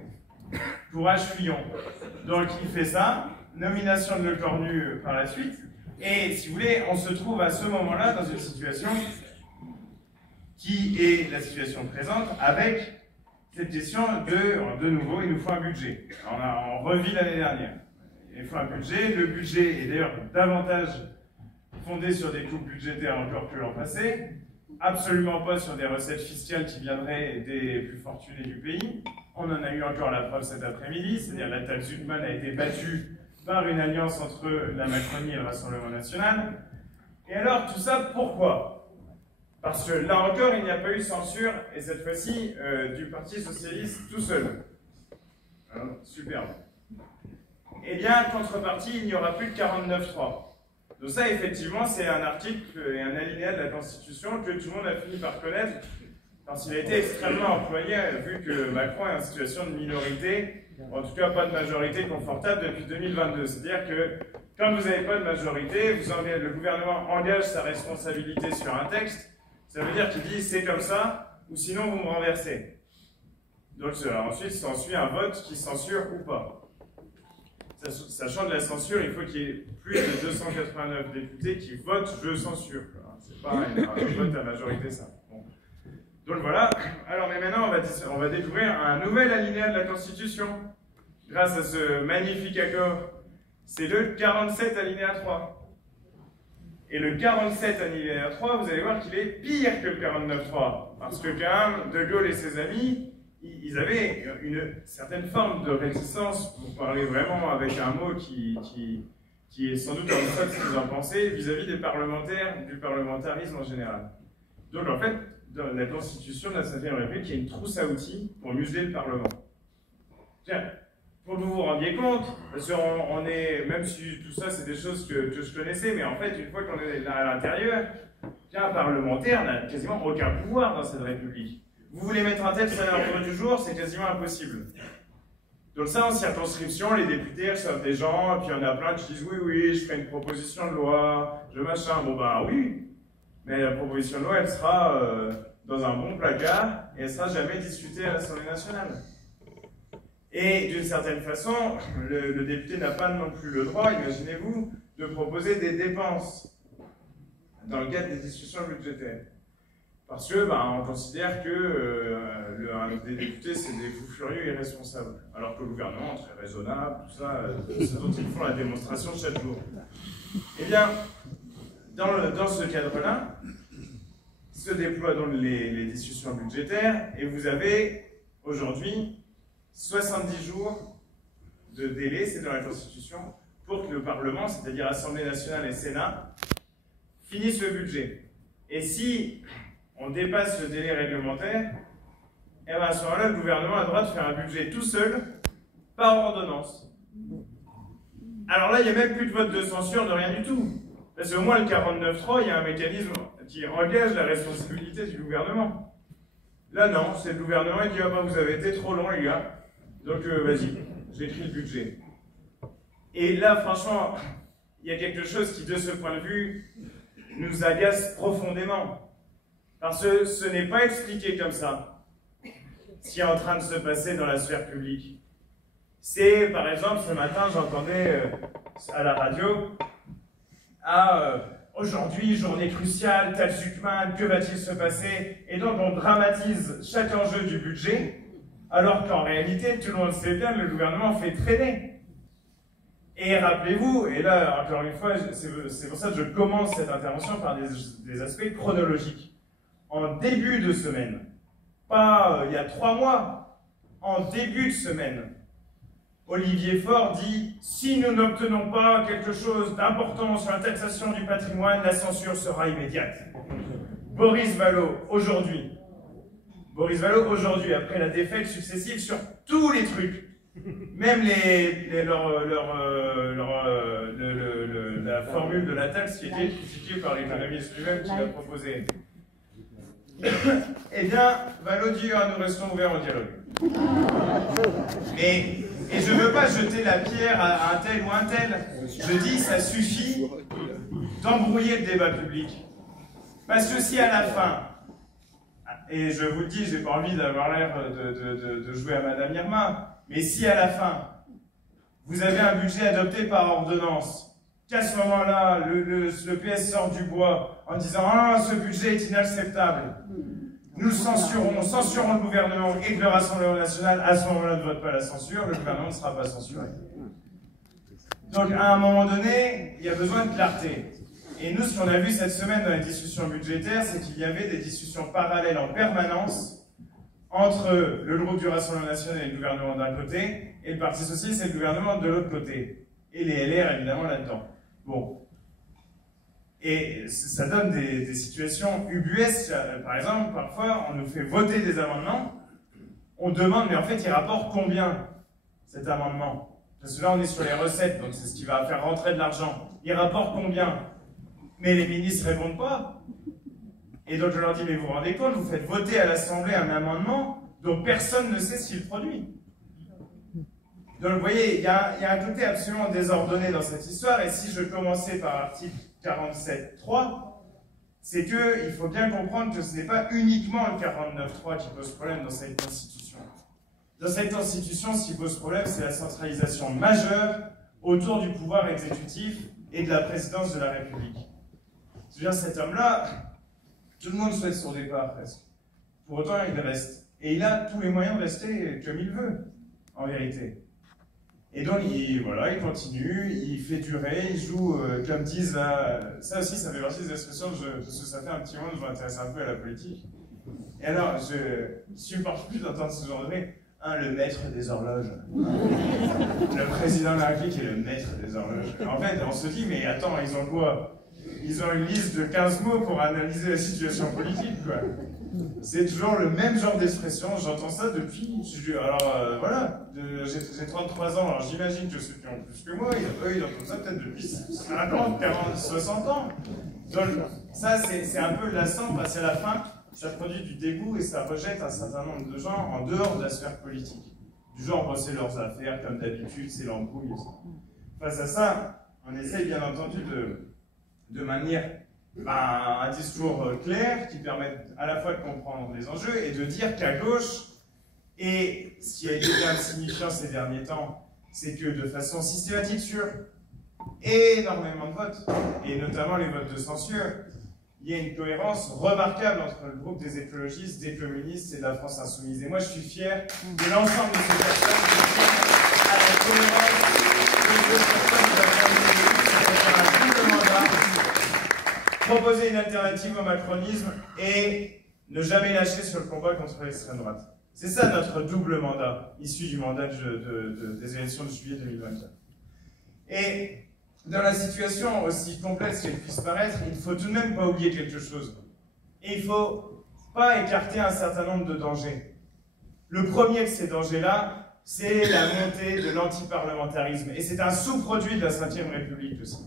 Courage, fuyons. Donc il fait ça, nomination de Le Cornu par la suite, et si vous voulez, on se trouve à ce moment-là dans une situation qui est la situation présente, avec cette question de nouveau, il nous faut un budget. On revit l'année dernière. Il faut un budget. Le budget est d'ailleurs davantage fondé sur des coupes budgétaires encore que l'an passé, absolument pas sur des recettes fiscales qui viendraient des plus fortunés du pays. On en a eu encore la preuve cet après-midi, c'est-à-dire la taxe Zuckman a été battue par une alliance entre la Macronie et le Rassemblement national. Et alors, tout ça, pourquoi ? Parce que là encore, il n'y a pas eu censure, et cette fois-ci, du Parti Socialiste tout seul. Alors, superbe. Eh bien, contrepartie, il n'y aura plus de 49.3. Donc ça, effectivement, c'est un article et un alinéa de la Constitution que tout le monde a fini par connaître, parce qu'il a été extrêmement employé, vu que Macron est en situation de minorité, en tout cas pas de majorité confortable depuis 2022. C'est-à-dire que, quand vous n'avez pas de majorité, le gouvernement engage sa responsabilité sur un texte. Ça veut dire qu'il dit c'est comme ça, ou sinon vous me renversez. Donc ensuite s'ensuit un vote qui censure ou pas. sachant de la censure, il faut qu'il y ait plus de 289 députés qui votent « je censure ». C'est pas un vote à majorité simple. Bon. Donc voilà. Alors, mais maintenant, on va découvrir un nouvel alinéa de la Constitution grâce à ce magnifique accord. C'est le 47 alinéa 3. Et le 47 alinéa 3, vous allez voir qu'il est pire que le 49.3. Parce que quand même, De Gaulle et ses amis, ils avaient une certaine forme de réticence, pour parler vraiment avec un mot qui est sans doute en deçà de ce que vous en pensez, vis-à-vis des parlementaires, du parlementarisme en général. Donc en fait, dans la Constitution de la Ve République, il y a une trousse à outils pour museler le Parlement. Tiens, pour que vous vous rendiez compte, parce qu'on est, même si tout ça c'est des choses que je connaissais, mais en fait, une fois qu'on est là à l'intérieur, un parlementaire n'a quasiment aucun pouvoir dans cette République. Vous voulez mettre un texte à l'ordre du jour, c'est quasiment impossible. Donc ça, en circonscription, les députés reçoivent des gens, et puis il y en a plein qui disent « Oui, je ferai une proposition de loi, je machin ». Bon bah oui, mais la proposition de loi, elle sera dans un bon placard, et elle ne sera jamais discutée à l'Assemblée nationale. Et d'une certaine façon, le député n'a pas non plus le droit, imaginez-vous, de proposer des dépenses dans le cadre des discussions budgétaires. Parce que, on considère que des députés, c'est des fous furieux irresponsables. Alors que le gouvernement, très raisonnable, tout ça, ce dont ils font la démonstration chaque jour. Eh bien, dans ce cadre-là, se déploient donc les discussions budgétaires, et vous avez aujourd'hui 70 jours de délai, c'est dans la Constitution, pour que le Parlement, c'est-à-dire Assemblée nationale et Sénat, finissent le budget. Et si on dépasse le délai réglementaire, et à ce moment-là, le gouvernement a le droit de faire un budget tout seul, par ordonnance. Alors là, il n'y a même plus de vote de censure, de rien du tout. Parce qu'au moins, le 49.3, il y a un mécanisme qui engage la responsabilité du gouvernement. Là, non, c'est le gouvernement qui dit « Ah bah, vous avez été trop long, les gars. Donc, vas-y, j'écris le budget. » Et là, franchement, il y a quelque chose qui, de ce point de vue, nous agace profondément. Parce que ce n'est pas expliqué comme ça, ce qui est en train de se passer dans la sphère publique. C'est, par exemple, ce matin, j'entendais à la radio, aujourd'hui, journée cruciale, Tal Zuckman, que va-t-il se passer? Et donc, on dramatise chaque enjeu du budget, alors qu'en réalité, tout le monde sait bien, le gouvernement fait traîner. Et rappelez-vous, et là, encore une fois, c'est pour ça que je commence cette intervention par des aspects chronologiques. En début de semaine, pas il y a 3 mois, en début de semaine, Olivier Faure dit « Si nous n'obtenons pas quelque chose d'important sur la taxation du patrimoine, la censure sera immédiate. » Boris Vallaud, aujourd'hui, après la défaite successive sur tous les trucs, même la formule de la taxe qui était critiquée par l'économiste lui-même qui l'a proposée. Eh bien, Vallaud dit « Nous restons ouverts au dialogue. » Et je ne veux pas jeter la pierre à un tel ou un tel. Je dis ça suffit d'embrouiller le débat public. Parce que si à la fin, et je vous le dis, j'ai pas envie d'avoir l'air de jouer à Madame Irma, mais si à la fin, vous avez un budget adopté par ordonnance, qu'à ce moment-là, le PS sort du bois en disant « Ah, ce budget est inacceptable. Nous censurons le gouvernement et que le Rassemblement national, à ce moment-là, ne vote pas la censure, le gouvernement ne sera pas censuré. » Donc, à un moment donné, il y a besoin de clarté. Et nous, ce qu'on a vu cette semaine dans les discussions budgétaires, c'est qu'il y avait des discussions parallèles en permanence entre le groupe du Rassemblement national et le gouvernement d'un côté, et le Parti socialiste et le gouvernement de l'autre côté. Et les LR, évidemment, là-dedans. Bon. Et ça donne des situations ubuesques. Par exemple, parfois, on nous fait voter des amendements, on demande, mais en fait, il rapporte combien, cet amendement? Parce que là, on est sur les recettes, donc c'est ce qui va faire rentrer de l'argent. Il rapporte combien? Mais les ministres ne répondent pas. Et donc, je leur dis, mais vous vous rendez compte, vous faites voter à l'Assemblée un amendement dont personne ne sait ce qu'il produit. Donc, vous voyez, il y a un côté absolument désordonné dans cette histoire, et si je commençais par l'article 47.3, c'est qu'il faut bien comprendre que ce n'est pas uniquement le 49.3 qui pose problème dans cette Constitution. Dans cette Constitution, ce qui pose problème, c'est la centralisation majeure autour du pouvoir exécutif et de la présidence de la République. Je veux dire, cet homme-là, tout le monde souhaite son départ presque. Pour autant, il reste. Et il a tous les moyens de rester comme il veut, en vérité. Et donc, il continue, il fait durer, il joue, comme disent là, ça aussi, ça fait partie des expressions, parce que ça fait un petit moment que je m'intéresse un peu à la politique. Et alors, je supporte plus d'entendre ce genre de truc. Le maître des horloges. Le président de la République est le maître des horloges. En fait, on se dit, mais attends, ils ont quoi? Ils ont une liste de 15 mots pour analyser la situation politique, quoi. C'est toujours le même genre d'expression, j'entends ça depuis... voilà, j'ai 33 ans, alors j'imagine que ceux qui ont plus que moi, eux, ils entendent ça peut-être depuis 50, 40, 60 ans. Donc ça, c'est un peu lassant, parce qu'à la fin, ça produit du dégoût et ça rejette un certain nombre de gens en dehors de la sphère politique. Du genre bosser leurs affaires, comme d'habitude, c'est l'embrouille et ça. Face à ça, on essaye bien entendu de maintenir un discours clair qui permette à la fois de comprendre les enjeux et de dire qu'à gauche, et ce qui a été bien signifiant ces derniers temps, c'est que de façon systématique sur énormément de votes, et notamment les votes de censure, il y a une cohérence remarquable entre le groupe des écologistes, des communistes et de la France insoumise. Et moi, je suis fier de l'ensemble de ces personnes qui tiennent à la cohérence des deux personnes de la France insoumise, un double mandat, proposer une alternative au macronisme et ne jamais lâcher sur le combat contre l'extrême droite. C'est ça notre double mandat, issu du mandat des élections de juillet 2024. Et dans la situation aussi complexe qu'elle puisse paraître, il ne faut tout de même pas oublier quelque chose. Et il ne faut pas écarter un certain nombre de dangers. Le premier de ces dangers-là, c'est la montée de l'antiparlementarisme. Et c'est un sous-produit de la Ve République aussi.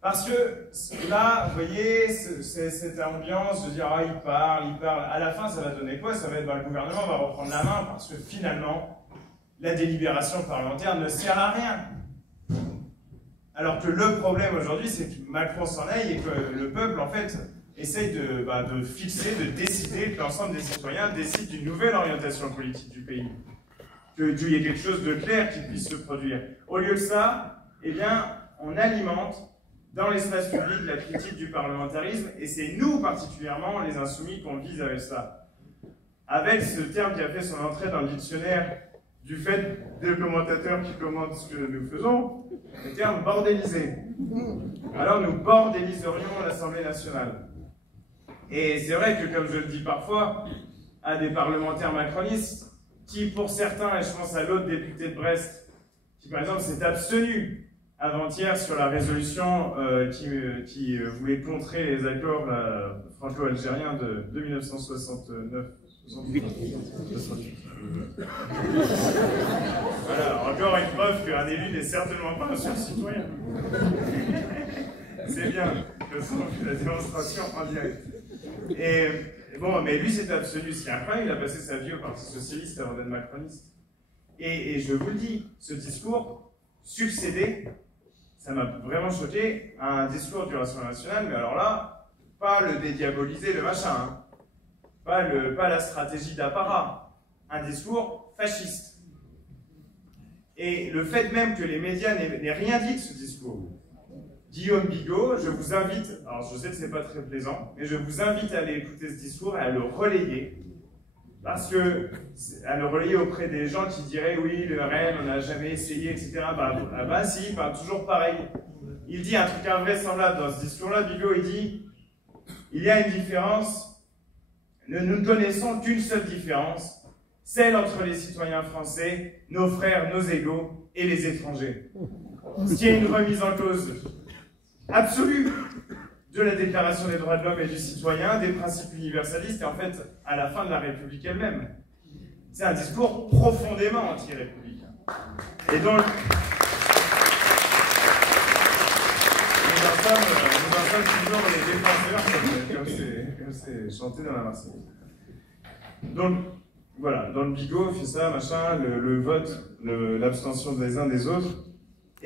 Parce que là, vous voyez, cette ambiance de dire « Ah, il parle », à la fin, ça va donner quoi? Ça va être le gouvernement va reprendre la main parce que finalement, la délibération parlementaire ne sert à rien. Alors que le problème aujourd'hui, c'est que Macron s'en aille et que le peuple, en fait, essaye de fixer, de décider, que l'ensemble des citoyens décident d'une nouvelle orientation politique du pays. Qu'il y ait quelque chose de clair qui puisse se produire. Au lieu de ça, eh bien, on alimente dans l'espace public la critique du parlementarisme, et c'est nous, particulièrement, les insoumis, qu'on vise avec ça. Avec ce terme qui a fait son entrée dans le dictionnaire du fait des commentateurs qui commentent ce que nous faisons, le terme bordélisé. Alors nous bordéliserions l'Assemblée nationale. Et c'est vrai que, comme je le dis parfois, à des parlementaires macronistes, qui pour certains, et je pense à l'autre député de Brest, qui par exemple s'est abstenu avant-hier sur la résolution qui voulait contrer les accords franco-algériens de 1969. Voilà, encore une preuve qu'un élu n'est certainement pas un citoyen. C'est bien que ce soit la démonstration en direct. Et bon, mais lui s'est abstenu, ce qui est incroyable, il a passé sa vie au Parti Socialiste avant d'être macroniste. Et je vous le dis, ce discours succédait, ça m'a vraiment choqué, à un discours du Rassemblement national, mais alors là, pas le dédiaboliser, le machin, hein. Pas la stratégie d'apparat, un discours fasciste. Et le fait même que les médias n'aient rien dit de ce discours. Guillaume Bigot, je vous invite, alors je sais que c'est pas très plaisant, mais je vous invite à aller écouter ce discours et à le relayer. Parce que, à le relayer auprès des gens qui diraient oui, le RN, on n'a jamais essayé, etc. Si, il parle toujours pareil. Il dit un truc invraisemblable dans ce discours-là. Bigot, il dit il y a une différence. Nous ne connaissons qu'une seule différence, celle entre les citoyens français, nos frères, nos égaux, et les étrangers. Ce qui est une remise en cause absolue de la Déclaration des droits de l'homme et du citoyen, des principes universalistes, et en fait, à la fin de la République elle-même. C'est un discours profondément anti-républicain. Et donc, nous en sommes toujours les défenseurs, comme c'est chanté dans la Marseillaise. Donc, voilà, dans le Bigot, fait ça, machin, le vote, l'abstention des uns des autres.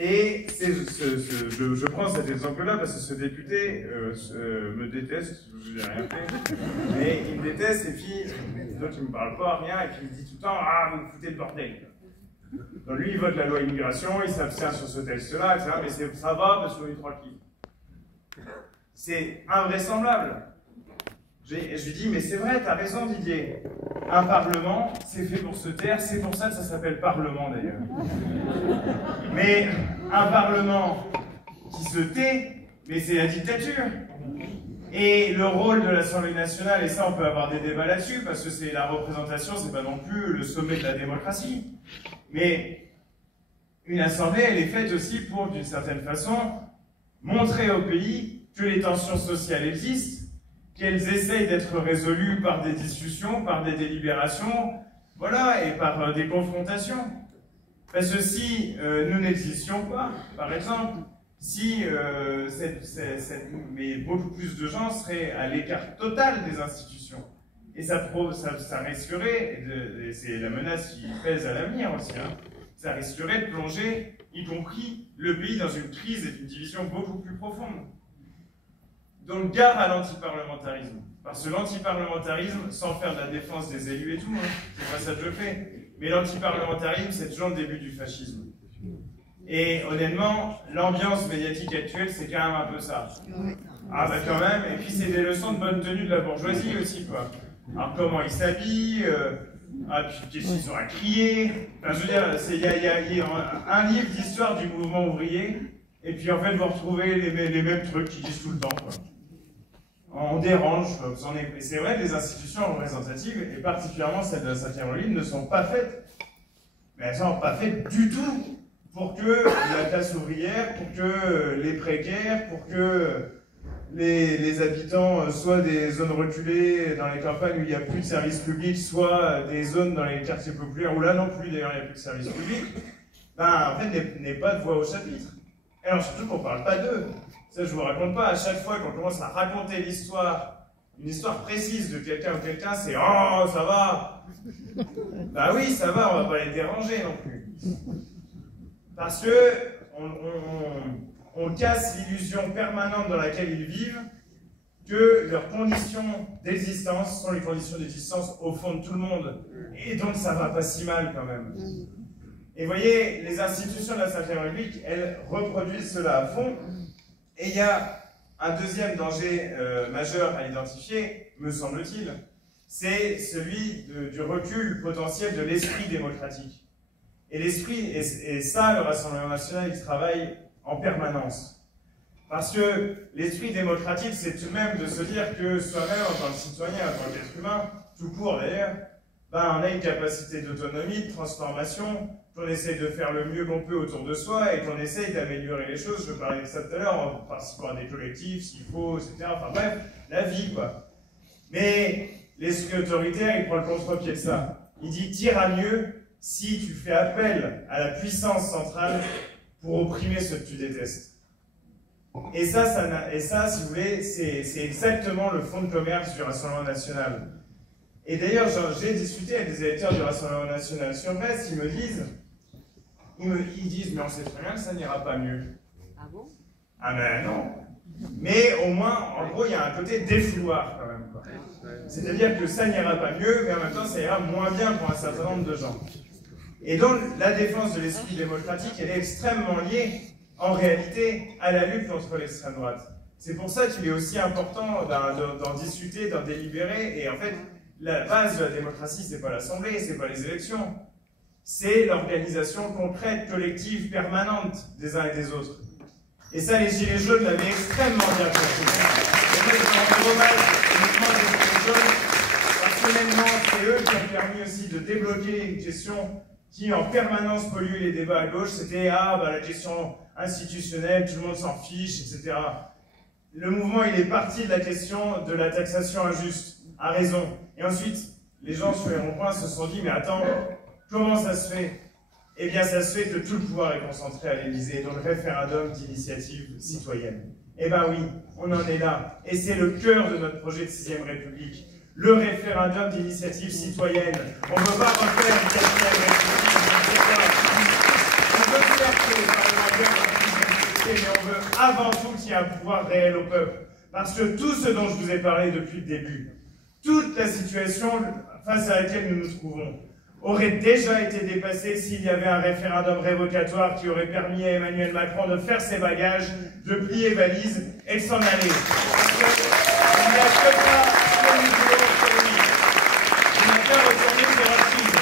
Et je prends cet exemple-là parce que ce député me déteste, je n'ai rien fait, mais il me déteste et puis donc il ne me parle pas, rien, et puis il me dit tout le temps « Ah, vous me foutez le bordel !» Donc lui, il vote la loi immigration, il s'abstient sur ce texte-là, etc. Mais ça va parce qu'on est tranquille. C'est invraisemblable. Je lui dis, mais c'est vrai, t'as raison Didier. Un parlement, c'est fait pour se taire, c'est pour ça que ça s'appelle parlement d'ailleurs. Mais un parlement qui se tait, mais c'est la dictature. Et le rôle de l'Assemblée nationale, et ça on peut avoir des débats là-dessus, parce que c'est la représentation, c'est pas non plus le sommet de la démocratie. Mais une assemblée, elle est faite aussi pour, d'une certaine façon, montrer au pays que les tensions sociales existent, qu'elles essayent d'être résolues par des discussions, par des délibérations, voilà, et par des confrontations. Parce que si nous n'existions pas, par exemple, si mais beaucoup plus de gens seraient à l'écart total des institutions, et ça risquerait, et c'est la menace qui pèse à l'avenir aussi, hein, ça risquerait de plonger, y compris le pays, dans une crise et une division beaucoup plus profonde. Donc gare à l'antiparlementarisme. Parce que l'antiparlementarisme, sans faire de la défense des élus et tout, hein, c'est pas ça que je fais, mais l'antiparlementarisme, c'est toujours le début du fascisme. Et honnêtement, l'ambiance médiatique actuelle, c'est quand même un peu ça. Ah bah quand même, et puis c'est des leçons de bonne tenue de la bourgeoisie aussi, quoi. Alors comment ils s'habillent, ah puis qu'est-ce qu'ils ont à crier. Enfin je veux dire, il y a un livre d'histoire du mouvement ouvrier, et puis en fait vous retrouvez les mêmes trucs qu'ils disent tout le temps, quoi. On dérange, et c'est vrai que les institutions représentatives, et particulièrement celles de la 5e République, ne sont pas faites. Mais elles ne sont pas faites du tout pour que la classe ouvrière, pour que les précaires, pour que les habitants soit des zones reculées dans les campagnes où il n'y a plus de services publics, soit des zones dans les quartiers populaires où là non plus d'ailleurs il n'y a plus de services publics, ben en fait n'aient pas de voix au chapitre. Et alors surtout qu'on ne parle pas d'eux. Ça je vous raconte pas, à chaque fois qu'on commence à raconter l'histoire, une histoire précise de quelqu'un ou quelqu'un, c'est « Oh, ça va !» Bah oui, ça va, on va pas les déranger non plus. Parce que on casse l'illusion permanente dans laquelle ils vivent que leurs conditions d'existence sont les conditions d'existence au fond de tout le monde. Et donc ça va pas si mal quand même. Et vous voyez, les institutions de la 5e République, elles reproduisent cela à fond. Et il y a un deuxième danger majeur à identifier, me semble-t-il, c'est celui du recul potentiel de l'esprit démocratique. Et l'esprit, et ça, le Rassemblement national, il travaille en permanence. Parce que l'esprit démocratique, c'est tout de même de se dire que soi-même, en tant que citoyen, en tant qu'être humain, tout court d'ailleurs, ben, on a une capacité d'autonomie, de transformation, qu'on essaye de faire le mieux qu'on peut autour de soi et qu'on essaye d'améliorer les choses. Je parlais de ça tout à l'heure, en participant à des collectifs, s'il faut, etc. Enfin bref, la vie, quoi. Mais l'esprit autoritaire, il prend le contre-pied de ça. Il dit, t'iras mieux si tu fais appel à la puissance centrale pour opprimer ceux que tu détestes. Et ça, si vous voulez, c'est exactement le fonds de commerce du Rassemblement national. Et d'ailleurs, j'ai discuté avec des électeurs du Rassemblement national sur Brest, ils disent, mais on sait très bien que ça n'ira pas mieux. Ah bon? Ah ben non. Mais au moins, en gros, il y a un côté défouloir quand même. C'est-à-dire que ça n'ira pas mieux, mais en même temps, ça ira moins bien pour un certain nombre de gens. Et donc, la défense de l'esprit démocratique, elle est extrêmement liée, en réalité, à la lutte contre l'extrême droite. C'est pour ça qu'il est aussi important d'en discuter, d'en délibérer, et en fait, la base de la démocratie, c'est pas l'Assemblée, c'est pas les élections. C'est l'organisation concrète, collective, permanente des uns et des autres. Et ça, les Gilets jaunes l'avaient extrêmement bien compris. Et moi, je rends hommage uniquement aux Gilets jaunes, parce que honnêtement, c'est eux qui ont permis aussi de débloquer une question qui, en permanence, polluait les débats à gauche. C'était, la question institutionnelle, tout le monde s'en fiche, etc. Le mouvement, il est parti de la question de la taxation injuste, à raison. Et ensuite, les gens sur les ronds-points se sont dit, mais attends, comment ça se fait? Eh bien, ça se fait que tout le pouvoir est concentré à l'Élysée, donc le référendum d'initiative citoyenne. Eh bien oui, on en est là. Et c'est le cœur de notre projet de 6ème République. Le référendum d'initiative citoyenne. On ne peut pas refaire une 4ème République, on veut faire que les parlementaires mais on veut avant tout qu'il y ait un pouvoir réel au peuple. Parce que tout ce dont je vous ai parlé depuis le début, toute la situation face à laquelle nous nous trouvons, aurait déjà été dépassée s'il y avait un référendum révocatoire qui aurait permis à Emmanuel Macron de faire ses bagages, de plier valise et de s'en aller. Parce que il n'y a que ça que nous voulons aujourd'hui. Il n'a qu'à retourner ses racines.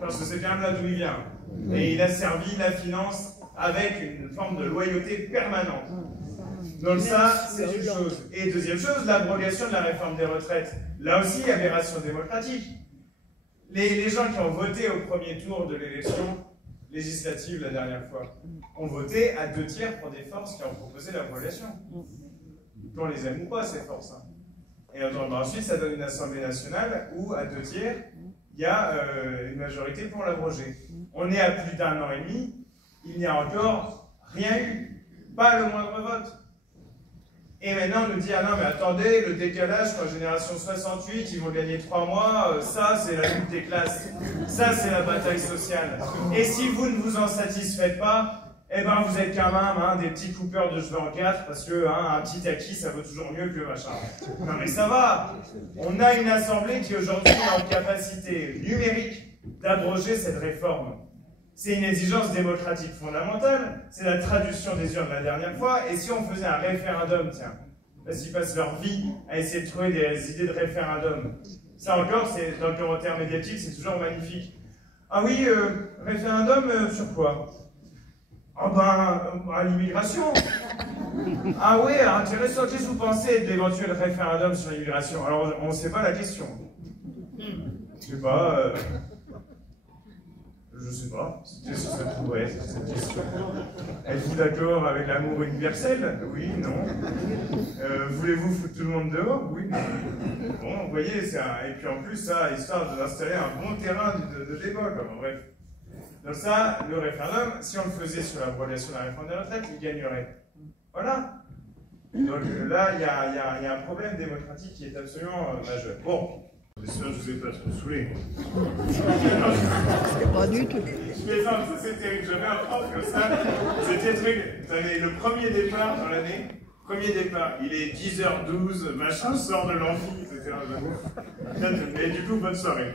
Parce que c'est quand même là d'où il vient. Et il a servi la finance avec une forme de loyauté permanente. Donc ça, c'est une chose. Et deuxième chose, l'abrogation de la réforme des retraites. Là aussi, aberration démocratique. Les gens qui ont voté au premier tour de l'élection législative la dernière fois ont voté à 2/3 pour des forces qui ont proposé l'abrogation. Qu'on les aime ou pas, ces forces. Et ensuite, ça donne une Assemblée nationale où, à 2/3, il y a une majorité pour l'abroger. On est à plus d'1 an et demi, il n'y a encore rien eu. Pas le moindre vote. Et maintenant, on nous dit, ah non, mais attendez, le décalage, quand Génération 68, ils vont gagner 3 mois, ça, c'est la lutte des classes. Ça, c'est la bataille sociale. Et si vous ne vous en satisfaites pas, eh ben, vous êtes quand même des petits coupeurs de cheveux en 4, parce que un petit acquis, ça vaut toujours mieux que machin. Non, mais ça va. On a une assemblée qui, aujourd'hui, est en capacité numérique d'abroger cette réforme. C'est une exigence démocratique fondamentale, c'est la traduction des urnes la dernière fois, et si on faisait un référendum, tiens, parce qu'ils passent leur vie à essayer de trouver des idées de référendum, ça encore, c'est dans le commentaire médiatique, c'est toujours magnifique. Ah oui, référendum sur quoi? Ah ben, à l'immigration. Ah oui, intéressant, qu'est-ce que vous pensez de l'éventuel référendum sur l'immigration? Alors, on ne sait pas la question. Je sais pas... Je sais pas, qu'est-ce que ça pourrait être cette question? Êtes-vous d'accord avec l'amour universel? Oui, non. Voulez-vous foutre tout le monde dehors? Oui, non. Bon, vous voyez, c'est et puis en plus, ça, histoire d'installer un bon terrain de débat, comme bref. Donc ça, le référendum, si on le faisait sur l'abrogation de la réforme des retraites, il gagnerait. Voilà. Donc là, il y a un problème démocratique qui est absolument majeur. Bon. J'espère que je ne vous ai pas trop saoulé. Pas du tout. Mais non, ça c'est terrible. J'avais un prof comme ça. C'était truc. Vous avez le premier départ dans l'année. Premier départ. Il est 10h12, machin, sort de l'amphi, etc. Mais du coup, bonne soirée.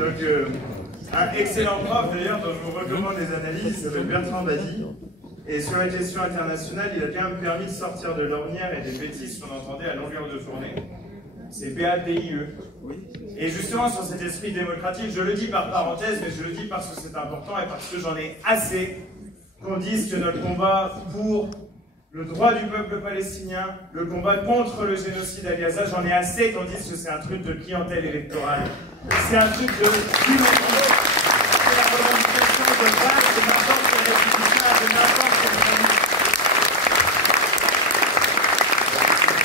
Donc, un excellent prof d'ailleurs, dont je vous recommande les analyses, il s'appelle Bertrand Badi. Et sur la question internationale, il a quand même permis de sortir de l'ornière et des bêtises qu'on entendait à longueur de journée. C'est BAPIE. Et justement, sur cet esprit démocratique, je le dis par parenthèse, mais je le dis parce que c'est important et parce que j'en ai assez qu'on dise que notre combat pour le droit du peuple palestinien, le combat contre le génocide à Gaza, j'en ai assez qu'on dise que c'est un truc de clientèle électorale. C'est un truc de humanité. C'est la revendication de base de n'importe quel républicain, de n'importe quel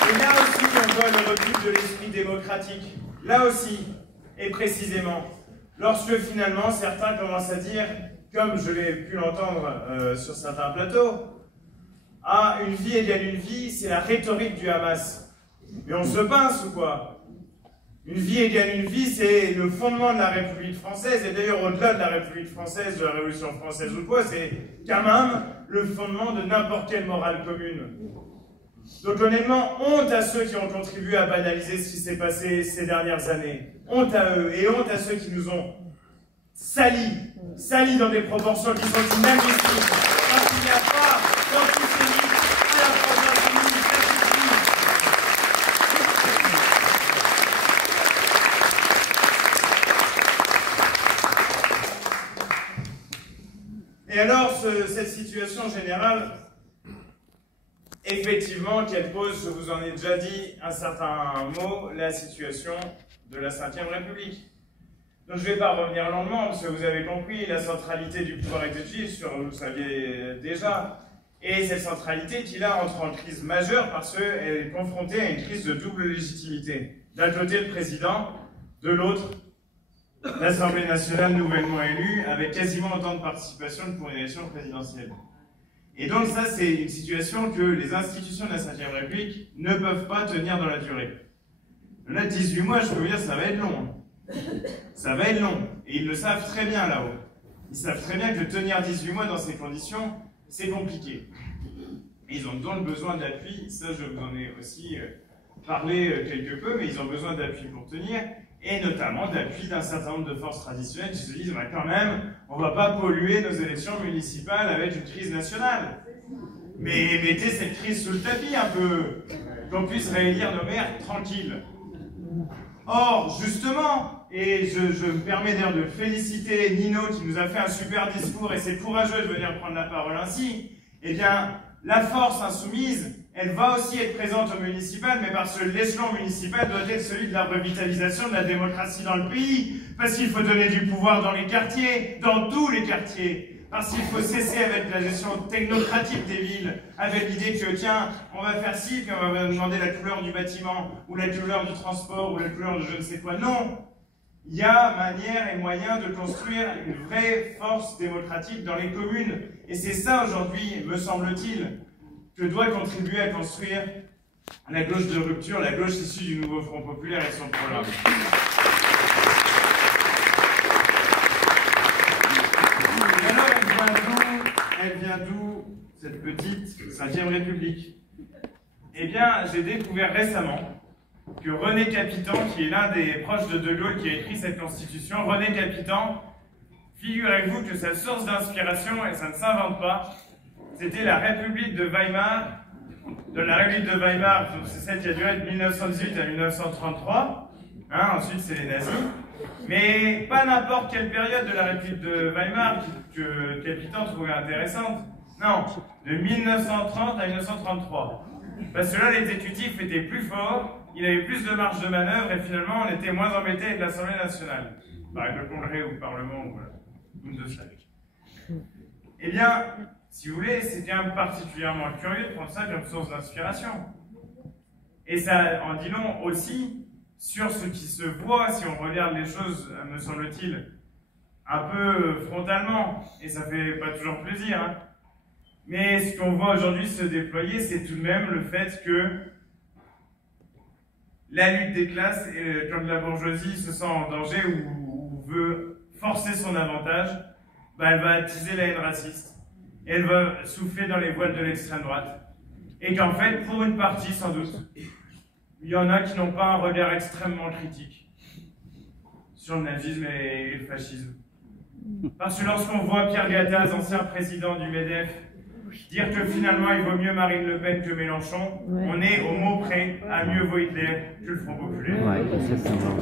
Et là aussi, on voit le recul de l'esprit démocratique. Là aussi, et précisément, lorsque finalement certains commencent à dire, comme je l'ai pu l'entendre sur certains plateaux, ah, une vie égale une vie, c'est la rhétorique du Hamas. Mais on se pince ou quoi? Une vie égale une vie, c'est le fondement de la République française, et d'ailleurs au-delà de la République française, de la Révolution française ou quoi, c'est quand même le fondement de n'importe quelle morale commune. Donc honnêtement, honte à ceux qui ont contribué à banaliser ce qui s'est passé ces dernières années. Honte à eux, et honte à ceux qui nous ont salis dans des proportions qui sont inadmissibles. Parce qu'il n'y a pas d'antisémites à la France insoumise. Et alors, cette situation générale, effectivement, qu'elle pose, je vous en ai déjà dit un certain mot, la situation de la Ve République. Donc je ne vais pas revenir longuement, parce que vous avez compris la centralité du pouvoir exécutif, vous le saviez déjà, et cette centralité qui là entre en crise majeure parce qu'elle est confrontée à une crise de double légitimité. D'un côté le président, de l'autre l'Assemblée nationale nouvellement élue, avec quasiment autant de participation que pour une élection présidentielle. Et donc ça, c'est une situation que les institutions de la Ve République ne peuvent pas tenir dans la durée. Là, 18 mois, je peux vous dire, ça va être long. Ça va être long. Et ils le savent très bien là-haut. Ils savent très bien que tenir 18 mois dans ces conditions, c'est compliqué. Et ils ont donc besoin d'appui, ça je vous en ai aussi parlé quelque peu, mais ils ont besoin d'appui pour tenir, et notamment d'appui d'un certain nombre de forces traditionnelles qui se disent bah, quand même, on ne va pas polluer nos élections municipales avec une crise nationale. Mais mettez cette crise sous le tapis un peu, qu'on puisse réélire nos maires tranquilles. Or, justement, et je me permets d'ailleurs de féliciter Nino qui nous a fait un super discours et c'est courageux de venir prendre la parole ainsi, eh bien, la force insoumise, elle va aussi être présente au municipal, mais parce que l'échelon municipal doit être celui de la revitalisation de la démocratie dans le pays, parce qu'il faut donner du pouvoir dans les quartiers, dans tous les quartiers, parce qu'il faut cesser avec la gestion technocratique des villes, avec l'idée que tiens, on va faire ci, puis on va demander la couleur du bâtiment, ou la couleur du transport, ou la couleur de je ne sais quoi. Non! Il y a manière et moyen de construire une vraie force démocratique dans les communes. Et c'est ça aujourd'hui, me semble-t-il, que doit contribuer à construire la gauche de rupture, la gauche issue du nouveau Front populaire et son programme. Et alors, elle vient d'où, cette petite 5e République? Eh bien, j'ai découvert récemment que René Capitan, qui est l'un des proches de De Gaulle qui a écrit cette constitution, René Capitan, figurez-vous que sa source d'inspiration, et ça ne s'invente pas, c'était la République de Weimar. De la République de Weimar, c'est celle qui a duré de 1918 à 1933. Hein, ensuite, c'est les nazis. Mais pas n'importe quelle période de la République de Weimar que Capitan trouvait intéressante. Non, de 1930 à 1933. Parce que là, l'exécutif était plus fort, il avait plus de marge de manœuvre et finalement, on était moins embêté avec l'Assemblée nationale. Avec le Congrès ou le Parlement ou Bundestag. Eh bien, si vous voulez, c'est bien particulièrement curieux de prendre ça comme source d'inspiration. Et ça en dit long aussi sur ce qui se voit si on regarde les choses, me semble-t-il, un peu frontalement. Et ça fait pas toujours plaisir. Hein. Mais ce qu'on voit aujourd'hui se déployer, c'est tout de même le fait que la lutte des classes, quand la bourgeoisie se sent en danger ou veut forcer son avantage, bah, elle va attiser la haine raciste. Et elle va souffler dans les voiles de l'extrême droite. Et qu'en fait, pour une partie sans doute, il y en a qui n'ont pas un regard extrêmement critique sur le nazisme et le fascisme. Parce que lorsqu'on voit Pierre Gattaz, ancien président du MEDEF, dire que finalement il vaut mieux Marine Le Pen que Mélenchon, on est au mot près à mieux vaut Hitler que le Front populaire. Ouais, exactement.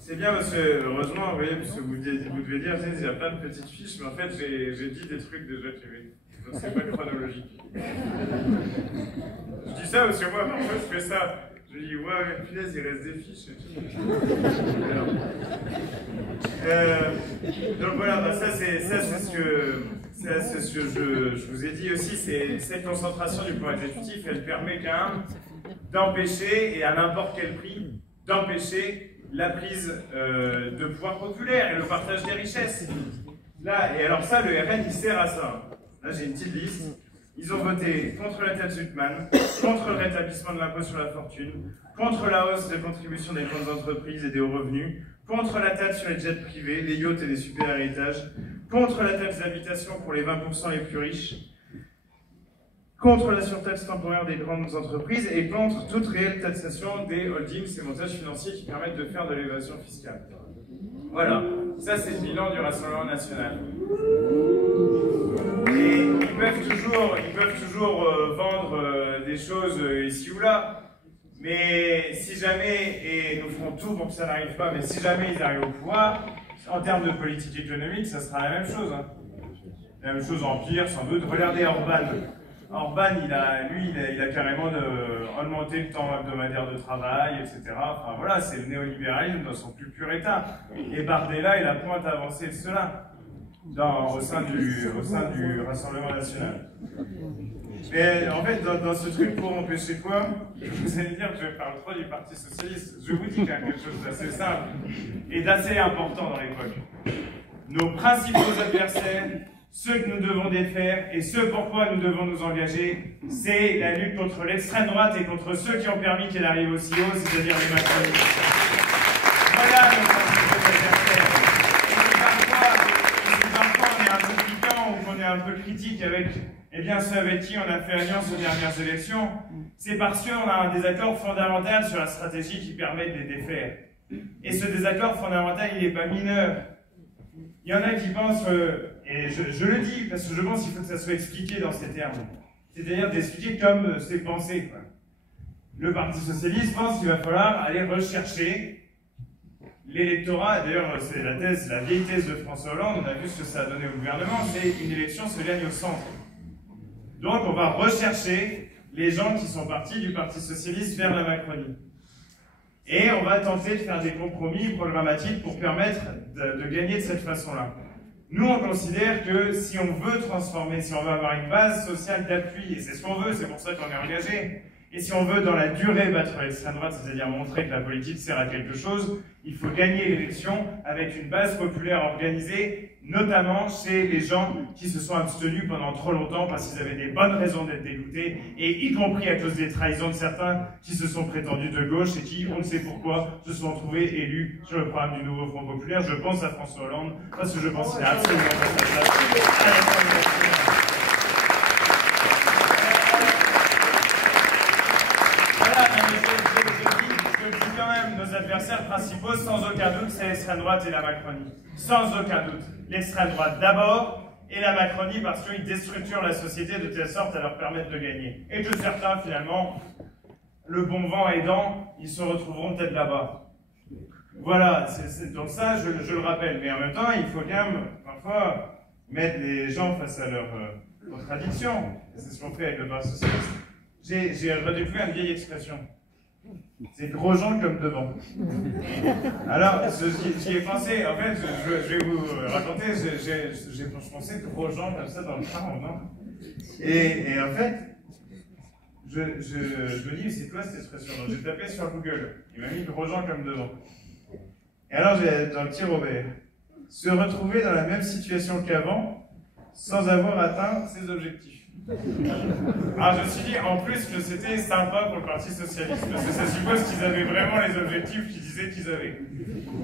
C'est bien parce que, heureusement, vous voyez, parce que vous devez dire, il y a plein de petites fiches, mais en fait, j'ai dit des trucs déjà donc c'est pas chronologique. Je dis ça parce que moi, parfois, je fais ça. Je dis, ouais, punaise, il reste des fiches. Donc voilà, bah, ça c'est ce que je vous ai dit aussi, c'est cette concentration du pouvoir exécutif, elle permet quand même d'empêcher, et à n'importe quel prix, d'empêcher la prise de pouvoir populaire et le partage des richesses. Là, et alors ça, le RN, il sert à ça. Là, j'ai une petite liste. Ils ont voté contre la taxe Zuckman, contre le rétablissement de l'impôt sur la fortune, contre la hausse des contributions des grandes entreprises et des hauts revenus, contre la taxe sur les jets privés, les yachts et les super héritages, contre la taxe d'habitation pour les 20% les plus riches, contre la surtaxe temporaire des grandes entreprises et contre toute réelle taxation des holdings et montages financiers qui permettent de faire de l'évasion fiscale. Voilà, ça c'est le bilan du Rassemblement national. Et ils peuvent toujours vendre des choses ici ou là, mais si jamais, et nous ferons tout pour que ça n'arrive pas, mais si jamais ils arrivent au pouvoir, en termes de politique économique, ça sera la même chose. Hein. La même chose en pire, sans doute. Regardez Orban. Orban, il a carrément augmenté le temps hebdomadaire de travail, etc. Enfin voilà, c'est le néolibéralisme dans son plus pur état. Et Bardella est la pointe avancée de cela au sein du Rassemblement national. Mais en fait, dans ce truc pour empêcher quoi, vous allez dire que je parle trop du Parti socialiste. Je vous dis qu'il y a quelque chose d'assez simple et d'assez important dans l'époque. Nos principaux adversaires, ceux que nous devons défaire et ce pourquoi nous devons nous engager, c'est la lutte contre l'extrême droite et contre ceux qui ont permis qu'elle arrive aussi haut, c'est-à-dire les macronistes. Voilà nos principaux adversaires. critique avec ceux avec qui on a fait alliance aux dernières élections, c'est parce qu'on a un désaccord fondamental sur la stratégie qui permet de les défaire. Et ce désaccord fondamental, il n'est pas mineur. Il y en a qui pensent, et je le dis parce que je pense qu'il faut que ça soit expliqué dans ces termes, c'est-à-dire d'expliquer comme c'est pensé, quoi. Le Parti Socialiste pense qu'il va falloir aller rechercher l'électorat, d'ailleurs c'est la vieille thèse de François Hollande, on a vu ce que ça a donné au gouvernement, c'est une élection se gagne au centre. Donc on va rechercher les gens qui sont partis du Parti Socialiste vers la Macronie. Et on va tenter de faire des compromis programmatiques pour permettre de gagner de cette façon-là. Nous, on considère que si on veut transformer, si on veut avoir une base sociale d'appui, et c'est ce qu'on veut, c'est pour ça qu'on est engagé, et si on veut dans la durée battre l'extrême droite, c'est-à-dire montrer que la politique sert à quelque chose, il faut gagner l'élection avec une base populaire organisée, notamment chez les gens qui se sont abstenus pendant trop longtemps parce qu'ils avaient des bonnes raisons d'être dégoûtés, et y compris à cause des trahisons de certains qui se sont prétendus de gauche et qui, on ne sait pourquoi, se sont retrouvés élus sur le programme du nouveau Front populaire. Je pense à François Hollande, parce que je pense qu'il a absolument pas sa place à l'Assemblée nationale. Nos adversaires principaux, sans aucun doute, c'est l'extrême droite et la Macronie. Sans aucun doute. L'extrême droite d'abord, et la Macronie parce qu'ils déstructurent la société de telle sorte à leur permettre de gagner. Et que certains, finalement, le bon vent aidant, ils se retrouveront peut-être là-bas. Voilà, donc ça, je le rappelle. Mais en même temps, il faut quand même, parfois, mettre les gens face à leurs contradictions. C'est ce qu'on fait avec le Parti Socialiste. J'ai redécouvert une vieille expression. C'est gros gens comme devant. Alors, j'y ai pensé, en fait, je vais vous raconter, je pensais gros gens comme ça dans le train, non? Et en fait, je me dis, c'est quoi cette expression? Donc j'ai tapé sur Google, il m'a mis gros gens comme devant. Et alors, j'ai dans le petit Robert, se retrouver dans la même situation qu'avant, sans avoir atteint ses objectifs. Alors je me suis dit en plus que c'était sympa pour le Parti Socialiste, parce que ça suppose qu'ils avaient vraiment les objectifs qu'ils disaient qu'ils avaient.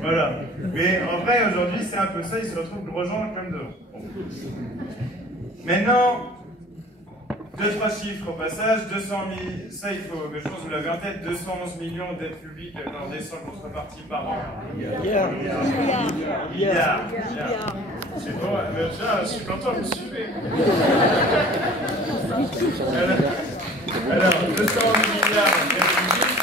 Voilà. Mais en vrai, aujourd'hui, c'est un peu ça, ils se retrouvent gros gens comme devant. Bon. Maintenant, 2-3 chiffres au passage, 200 000, ça il faut, mais je pense que vous l'avez en tête, 211 millions d'aides publiques accordées sans contrepartie par an. Milliards. C'est bon, mais déjà, je suis content, vous suivez. Alors, 211 milliards d'aides publiques.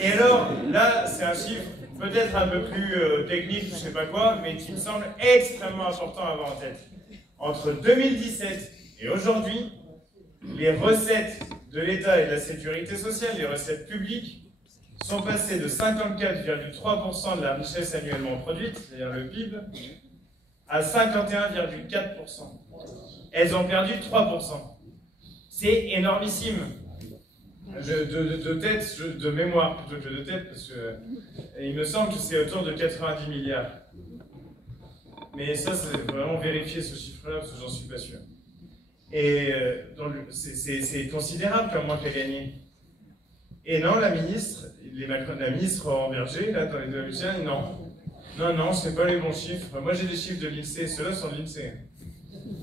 Et alors, là, c'est un chiffre peut-être un peu plus technique, je sais pas quoi, mais qui me semble extrêmement important à avoir en tête. Entre 2017 et aujourd'hui, les recettes de l'État et de la sécurité sociale, les recettes publiques, sont passées de 54,3% de la richesse annuellement produite, c'est-à-dire le PIB, à 51,4%. Elles ont perdu 3%. C'est énormissime. De tête, de mémoire plutôt que de tête, parce que il me semble que c'est autour de 90 milliards. Mais ça, c'est vraiment vérifier ce chiffre-là, parce que j'en suis pas sûr. Et c'est considérable comme manque à gagner. Et non, la ministre Ramberger, là, dans les deux Lucien, non, c'est pas les bons chiffres. Moi, j'ai des chiffres de l'INSEE, ceux-là sont de l'INSEE.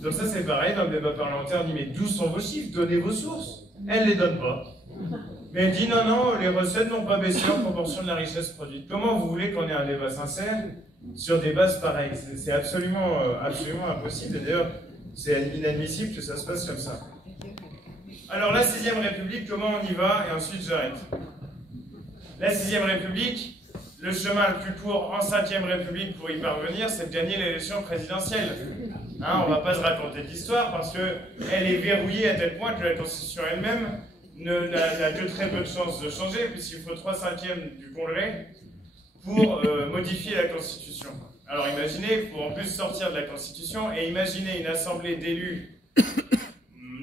Donc ça, c'est pareil, dans le débat parlementaire, on dit, mais d'où sont vos chiffres? Donnez vos sources. Elle les donne pas. Mais elle dit, non, les recettes n'ont pas baissé en proportion de la richesse produite. Comment vous voulez qu'on ait un débat sincère sur des bases pareilles? C'est absolument impossible. Et d'ailleurs, c'est inadmissible que ça se passe comme ça. Alors, la 6ème République, comment on y va? Et ensuite, j'arrête. La 6ème République, le chemin le plus court en 5ème République pour y parvenir, c'est de gagner l'élection présidentielle. Hein, on ne va pas se raconter d'histoire parce qu'elle est verrouillée à tel point que la Constitution elle-même n'a que très peu de chances de changer, puisqu'il faut 3/5 du Congrès pour modifier la Constitution. Alors imaginez, pour en plus sortir de la Constitution, et imaginez une assemblée d'élus,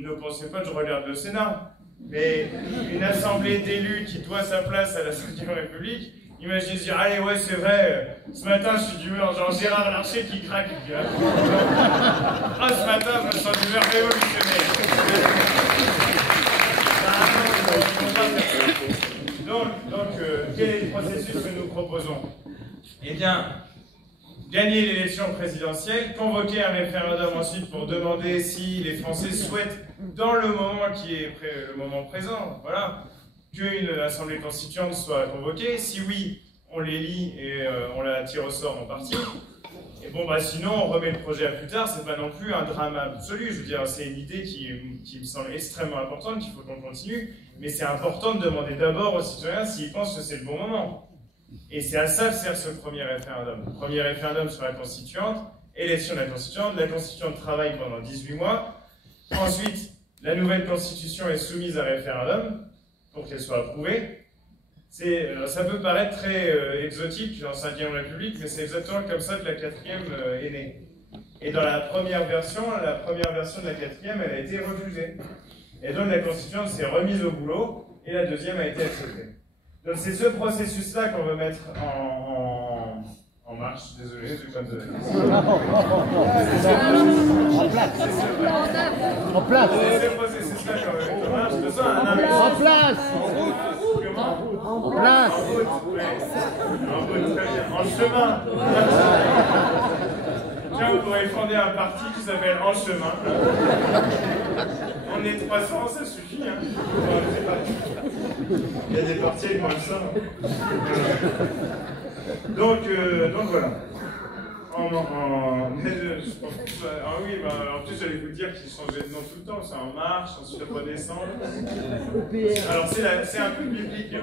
ne pensez pas que je regarde le Sénat, mais une assemblée d'élus qui doit sa place à la 5ème République, imaginez se dire, allez ouais c'est vrai, ce matin je suis d'humeur, genre Gérard Larcher qui craque. Ah ce matin je me sens d'humeur révolutionnaire. Donc quel est le processus que nous proposons? Eh bien, gagner l'élection présidentielle, convoquer un référendum ensuite pour demander si les Français souhaitent, dans le moment qui est le moment présent, voilà, qu'une assemblée constituante soit convoquée. Si oui, on l'élit et on la tire au sort en partie. Et bon, bah sinon, on remet le projet à plus tard, c'est pas non plus un drame absolu. Je veux dire, c'est une idée qui me semble extrêmement importante, qu'il faut qu'on continue. Mais c'est important de demander d'abord aux citoyens s'ils pensent que c'est le bon moment. Et c'est à ça que sert ce premier référendum. Le premier référendum sur la constituante, élection de la constituante travaille pendant 18 mois. Ensuite, la nouvelle constitution est soumise à référendum pour qu'elle soit approuvée. Ça peut paraître très exotique dans la 5e République, mais c'est exactement comme ça que la 4e est née. Et dans la première version de la 4e, elle a été refusée. Et donc la constituante s'est remise au boulot, et la 2e a été acceptée. Donc c'est ce processus-là qu'on veut mettre en marche. Désolé, j'ai pas de... En place. C'est ce processus-là qu'on veut mettre en marche. De toute façon, En place. En place. En route, très bien. En chemin. Tiens, vous pourrez fonder un parti qui s'appelle En Chemin. On est 300, ça suffit. Hein. Il y a des partis avec moins de ça. Donc voilà. Ah oui, bah, en plus j'allais vous dire qu'ils changeaient de nom tout le temps. C'est En Marche, ensuite Redescendre. Alors c'est un peu biblique.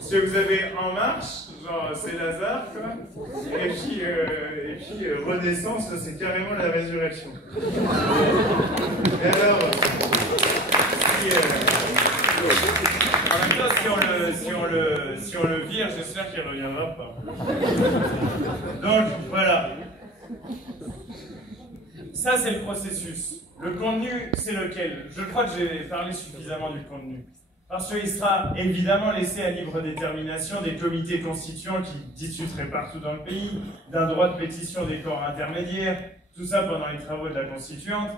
Si vous avez En Marche, genre c'est Lazare, quoi. Et puis Renaissance, c'est carrément la résurrection. Et alors, en même temps, si on le vire, j'espère qu'il ne reviendra pas. Donc, voilà. Ça, c'est le processus. Le contenu, c'est lequel? Je crois que j'ai parlé suffisamment du contenu. Parce qu'il sera évidemment laissé à libre détermination des comités constituants qui discuteraient partout dans le pays, d'un droit de pétition des corps intermédiaires, tout ça pendant les travaux de la constituante,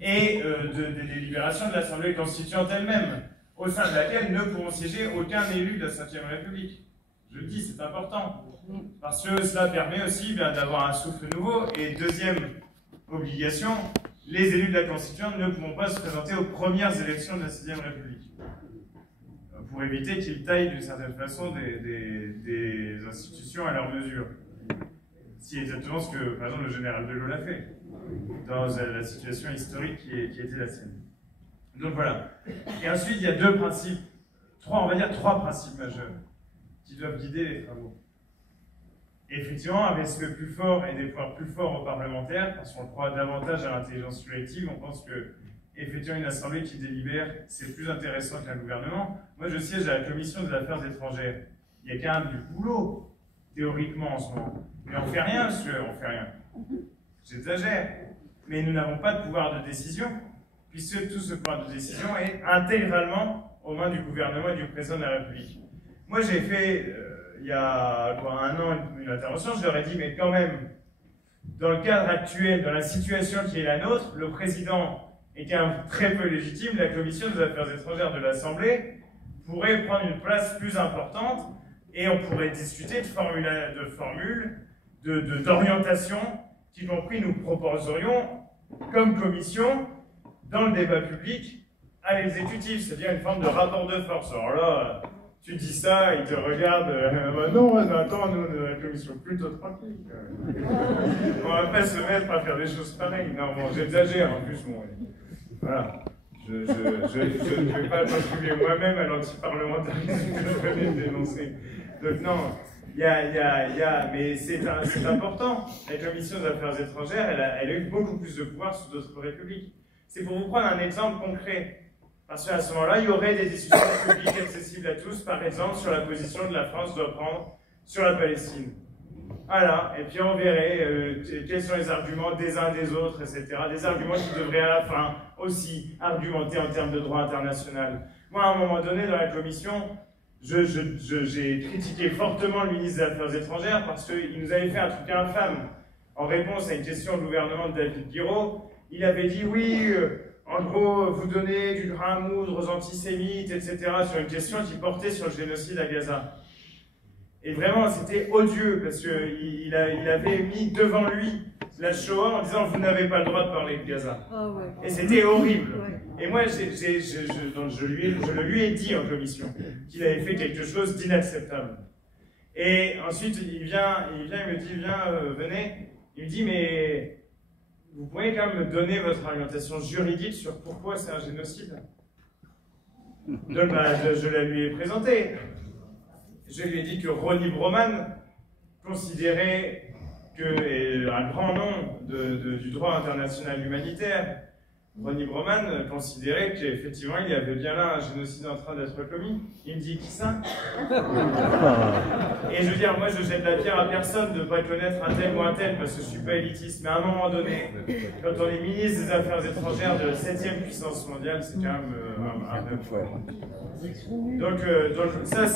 et des délibérations de l'Assemblée constituante elle-même, au sein de laquelle ne pourront siéger aucun élu de la 5e République. Je le dis, c'est important. Parce que cela permet aussi d'avoir un souffle nouveau. Et deuxième obligation, les élus de la constituante ne pourront pas se présenter aux premières élections de la 6e République. Pour éviter qu'ils taillent d'une certaine façon des institutions à leur mesure. C'est exactement ce que, par exemple, le général de Gaulle a fait, dans la situation historique qui était la sienne. Donc voilà. Et ensuite, il y a deux principes, on va dire trois principes majeurs, qui doivent guider les travaux. Et effectivement, avec ce plus fort et des pouvoirs plus forts aux parlementaires, parce qu'on croit davantage à l'intelligence collective, on pense que effectivement, une assemblée qui délibère, c'est plus intéressant qu'un gouvernement. Moi, je siège à la commission des affaires étrangères. Il y a quand même du boulot, théoriquement, en ce moment. Mais on fait rien, monsieur, on fait rien. J'exagère. Mais nous n'avons pas de pouvoir de décision, puisque tout ce pouvoir de décision est intégralement aux mains du gouvernement et du président de la République. Moi, j'ai fait, il y a un an, une intervention, je leur ai dit, mais quand même, dans le cadre actuel, dans la situation qui est la nôtre, le président est quand même très peu légitime, la commission des affaires étrangères de l'Assemblée pourrait prendre une place plus importante et on pourrait discuter de formules, d'orientation, qu'y compris nous proposerions comme commission dans le débat public à l'exécutif, c'est-à-dire une forme de rapport de force. Alors là, tu dis ça, ils te regardent, non, attends, nous, la commission plutôt tranquille. On va pas se mettre à faire des choses pareilles. Non, bon, j'exagère en plus, bon. Voilà. Je ne vais pas m'attribuer moi-même à l'antiparlementarisme que je venais de dénoncer. Donc non, mais c'est important. La commission des affaires étrangères, elle a eu beaucoup plus de pouvoir sous d'autres républiques. C'est pour vous prendre un exemple concret. Parce qu'à ce moment-là, il y aurait des discussions publiques accessibles à tous, par exemple, sur la position que la France doit prendre sur la Palestine. Voilà, et puis on verrait quels sont les arguments des uns des autres, etc. Des arguments qui devraient à la fin aussi argumenter en termes de droit international. Moi, à un moment donné, dans la commission, j'ai critiqué fortement le ministre des Affaires étrangères parce qu'il nous avait fait un truc infâme. En réponse à une question au gouvernement de David Guiraud, il avait dit oui, en gros, vous donnez du grain à moudre aux antisémites, etc. sur une question qui portait sur le génocide à Gaza. Et vraiment, c'était odieux, parce qu'il avait mis devant lui la Shoah en disant « Vous n'avez pas le droit de parler de Gaza ». Et c'était horrible. Et moi, je le lui ai dit en commission qu'il avait fait quelque chose d'inacceptable. Et ensuite, il me dit « Viens, venez ». Il me dit « Mais vous pourriez quand même me donner votre argumentation juridique sur pourquoi c'est un génocide ?» Donc, je la lui ai présentée. Je lui ai dit que Ronnie Broman considérait que, un grand nom du droit international humanitaire, Ronnie Broman considérait qu'effectivement il y avait bien là un génocide en train d'être commis. Il me dit qui ça? Et je veux dire, moi je jette la pierre à personne de ne pas connaître un tel ou un tel parce que je ne suis pas élitiste, mais à un moment donné, quand on est ministre des Affaires étrangères de la 7e puissance mondiale, c'est quand même un peu fort. Donc ça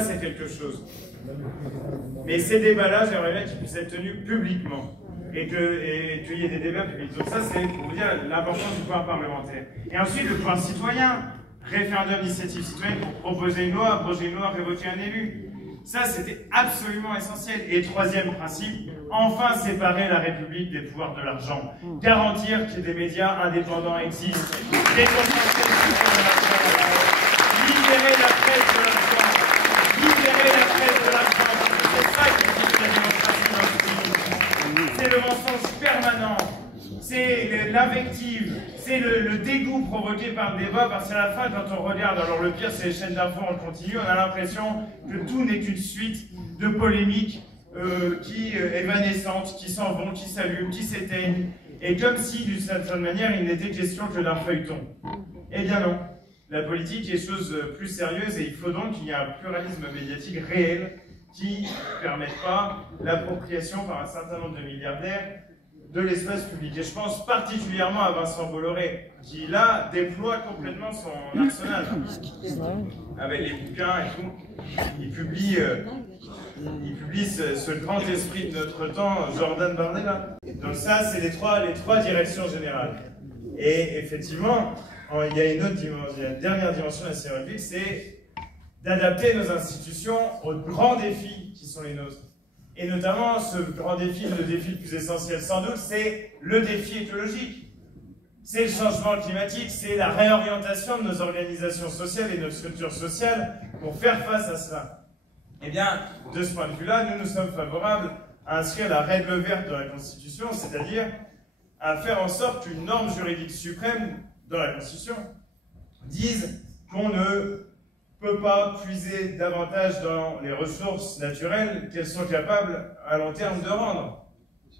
c'est quelque chose. Mais ces débats-là, j'aimerais bien qu'ils puissent être tenus publiquement et qu'il y ait des débats publics. Donc ça c'est pour vous dire l'importance du pouvoir parlementaire. Et ensuite le pouvoir citoyen, référendum d'initiative citoyenne pour proposer une loi, abroger une loi, révoquer un élu. Ça c'était absolument essentiel. Et troisième principe, enfin séparer la République des pouvoirs de l'argent. Garantir qu'il y ait des médias indépendants existent. Libérer la presse de l'argent. Libérer la presse de l'argent. C'est ça qui existe la démocratie dans ce pays. C'est le mensonge permanent. C'est l'invective. C'est le dégoût provoqué par le débat, parce qu'à la fin, quand on regarde, alors le pire, c'est les chaînes d'infos en continu, on a l'impression que tout n'est qu'une suite de polémiques évanescentes, qui s'en vont, qui s'allument, qui s'éteignent, et comme si, d'une certaine manière, il n'était question que d'un feuilleton. Eh bien non. La politique est chose plus sérieuse et il faut donc qu'il y ait un pluralisme médiatique réel qui ne permette pas l'appropriation par un certain nombre de milliardaires de l'espace public. Et je pense particulièrement à Vincent Bolloré, qui là déploie complètement son arsenal, avec les bouquins et tout. Il publie ce grand esprit de notre temps, Jordan Bardella. Donc ça, c'est les trois directions générales. Et effectivement, il y a une autre dimension, la dernière dimension de la République, c'est d'adapter nos institutions aux grands défis qui sont les nôtres. Et notamment, ce grand défi, le défi le plus essentiel sans doute, c'est le défi écologique. C'est le changement climatique, c'est la réorientation de nos organisations sociales et de notre structure sociale pour faire face à cela. Eh bien, de ce point de vue-là, nous sommes favorables à inscrire la règle verte dans la Constitution, c'est-à-dire à faire en sorte qu'une norme juridique suprême dans la Constitution dise qu'on ne peut pas puiser davantage dans les ressources naturelles qu'elles sont capables à long terme de rendre.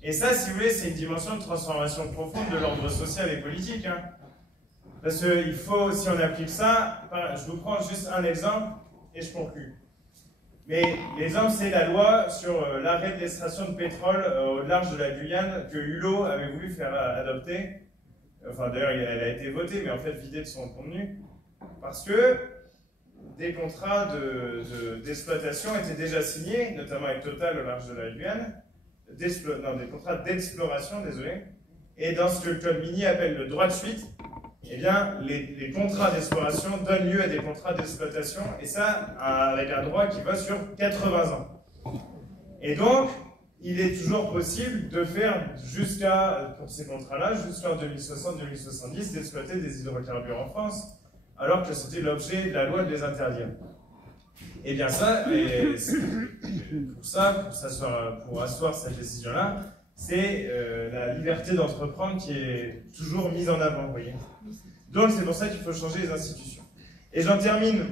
Et ça, si vous voulez, c'est une dimension de transformation profonde de l'ordre social et politique. Hein. Parce qu'il faut, si on applique ça, je vous prends juste un exemple et je conclue. Mais l'exemple, c'est la loi sur l'arrêt de l'extraction de pétrole au large de la Guyane que Hulot avait voulu faire adopter. Enfin, d'ailleurs, elle a été votée, mais en fait vidée de son contenu, parce que des contrats d'exploitation étaient déjà signés, notamment avec Total au large de la Guyane, des contrats d'exploration, désolé, et dans ce que le code minier appelle le droit de suite, eh bien, les contrats d'exploration donnent lieu à des contrats d'exploitation, et ça, avec un droit qui va sur 80 ans. Et donc, il est toujours possible de faire pour ces contrats-là, jusqu'en 2060-2070, d'exploiter des hydrocarbures en France, alors que c'était l'objet de la loi de les interdire. Et bien ça, pour asseoir cette décision-là, c'est la liberté d'entreprendre qui est toujours mise en avant, vous voyez. Donc c'est pour ça qu'il faut changer les institutions. Et j'en termine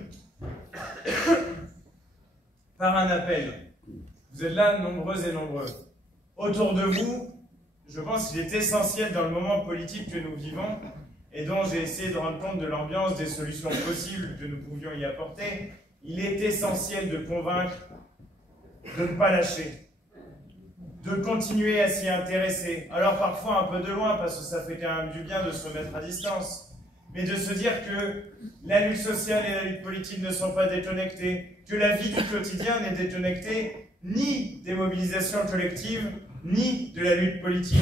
par un appel. Vous êtes là, nombreux et nombreux. Autour de vous, je pense qu'il est essentiel dans le moment politique que nous vivons, et dont j'ai essayé de rendre compte de l'ambiance, des solutions possibles que nous pouvions y apporter, il est essentiel de convaincre de ne pas lâcher, de continuer à s'y intéresser. Alors parfois un peu de loin, parce que ça fait quand même du bien de se remettre à distance, mais de se dire que la lutte sociale et la lutte politique ne sont pas déconnectées, que la vie du quotidien n'est déconnectée ni des mobilisations collectives, ni de la lutte politique.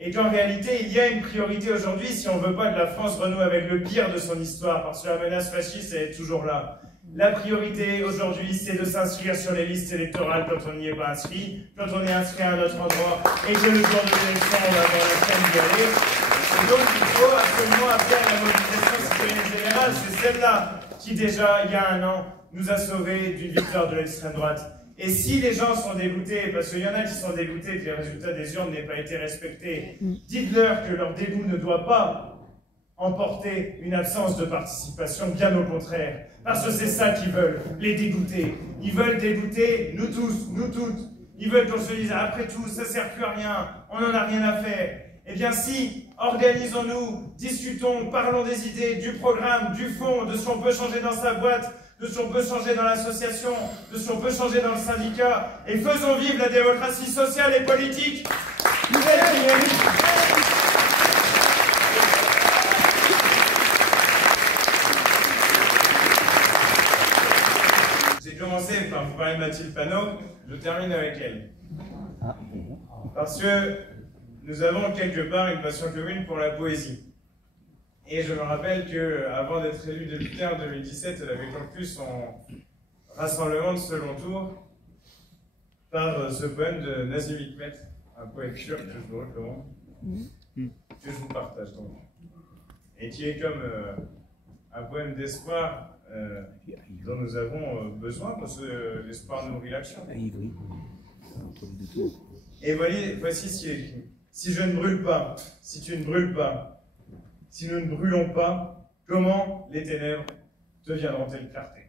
Et qu'en réalité, il y a une priorité aujourd'hui si on ne veut pas que la France renoue avec le pire de son histoire, parce que la menace fasciste elle est toujours là. La priorité aujourd'hui, c'est de s'inscrire sur les listes électorales quand on n'y est pas inscrit, quand on est inscrit à un autre endroit et que le jour de l'élection, on va avoir la peine d'y aller. Et donc, il faut absolument appeler à la mobilisation citoyenne générale. C'est celle-là qui, déjà, il y a un an, nous a sauvés d'une victoire de l'extrême droite. Et si les gens sont dégoûtés, parce qu'il y en a qui sont dégoûtés que les résultats des urnes n'aient pas été respectés, dites-leur que leur dégoût ne doit pas emporter une absence de participation, bien au contraire. Parce que c'est ça qu'ils veulent, les dégoûter. Ils veulent dégoûter nous tous, nous toutes. Ils veulent qu'on se dise, après tout, ça ne sert plus à rien, on n'en a rien à faire. Eh bien si, organisons-nous, discutons, parlons des idées, du programme, du fond, de ce qu'on peut changer dans sa boîte, de ce qu'on peut changer dans l'association, de ce qu'on peut changer dans le syndicat, et faisons vivre la démocratie sociale et politique. Nouvelle dynamique. J'ai commencé par vous parler de Mathilde Panot, je termine avec elle. Parce que nous avons quelque part une passion commune pour la poésie. Et je me rappelle qu'avant d'être élue députée en 2017, elle avait conclu son rassemblement de second tour par ce poème de Nazim Hikmet, un poète turc que je vous recommande, que je vous partage donc. Et qui est comme un poème d'espoir dont nous avons besoin, parce que l'espoir nourrit l'action. Et voici ce qui est écrit. Si je ne brûle pas, si tu ne brûles pas, si nous ne brûlons pas, comment les ténèbres deviendront-elles clarté?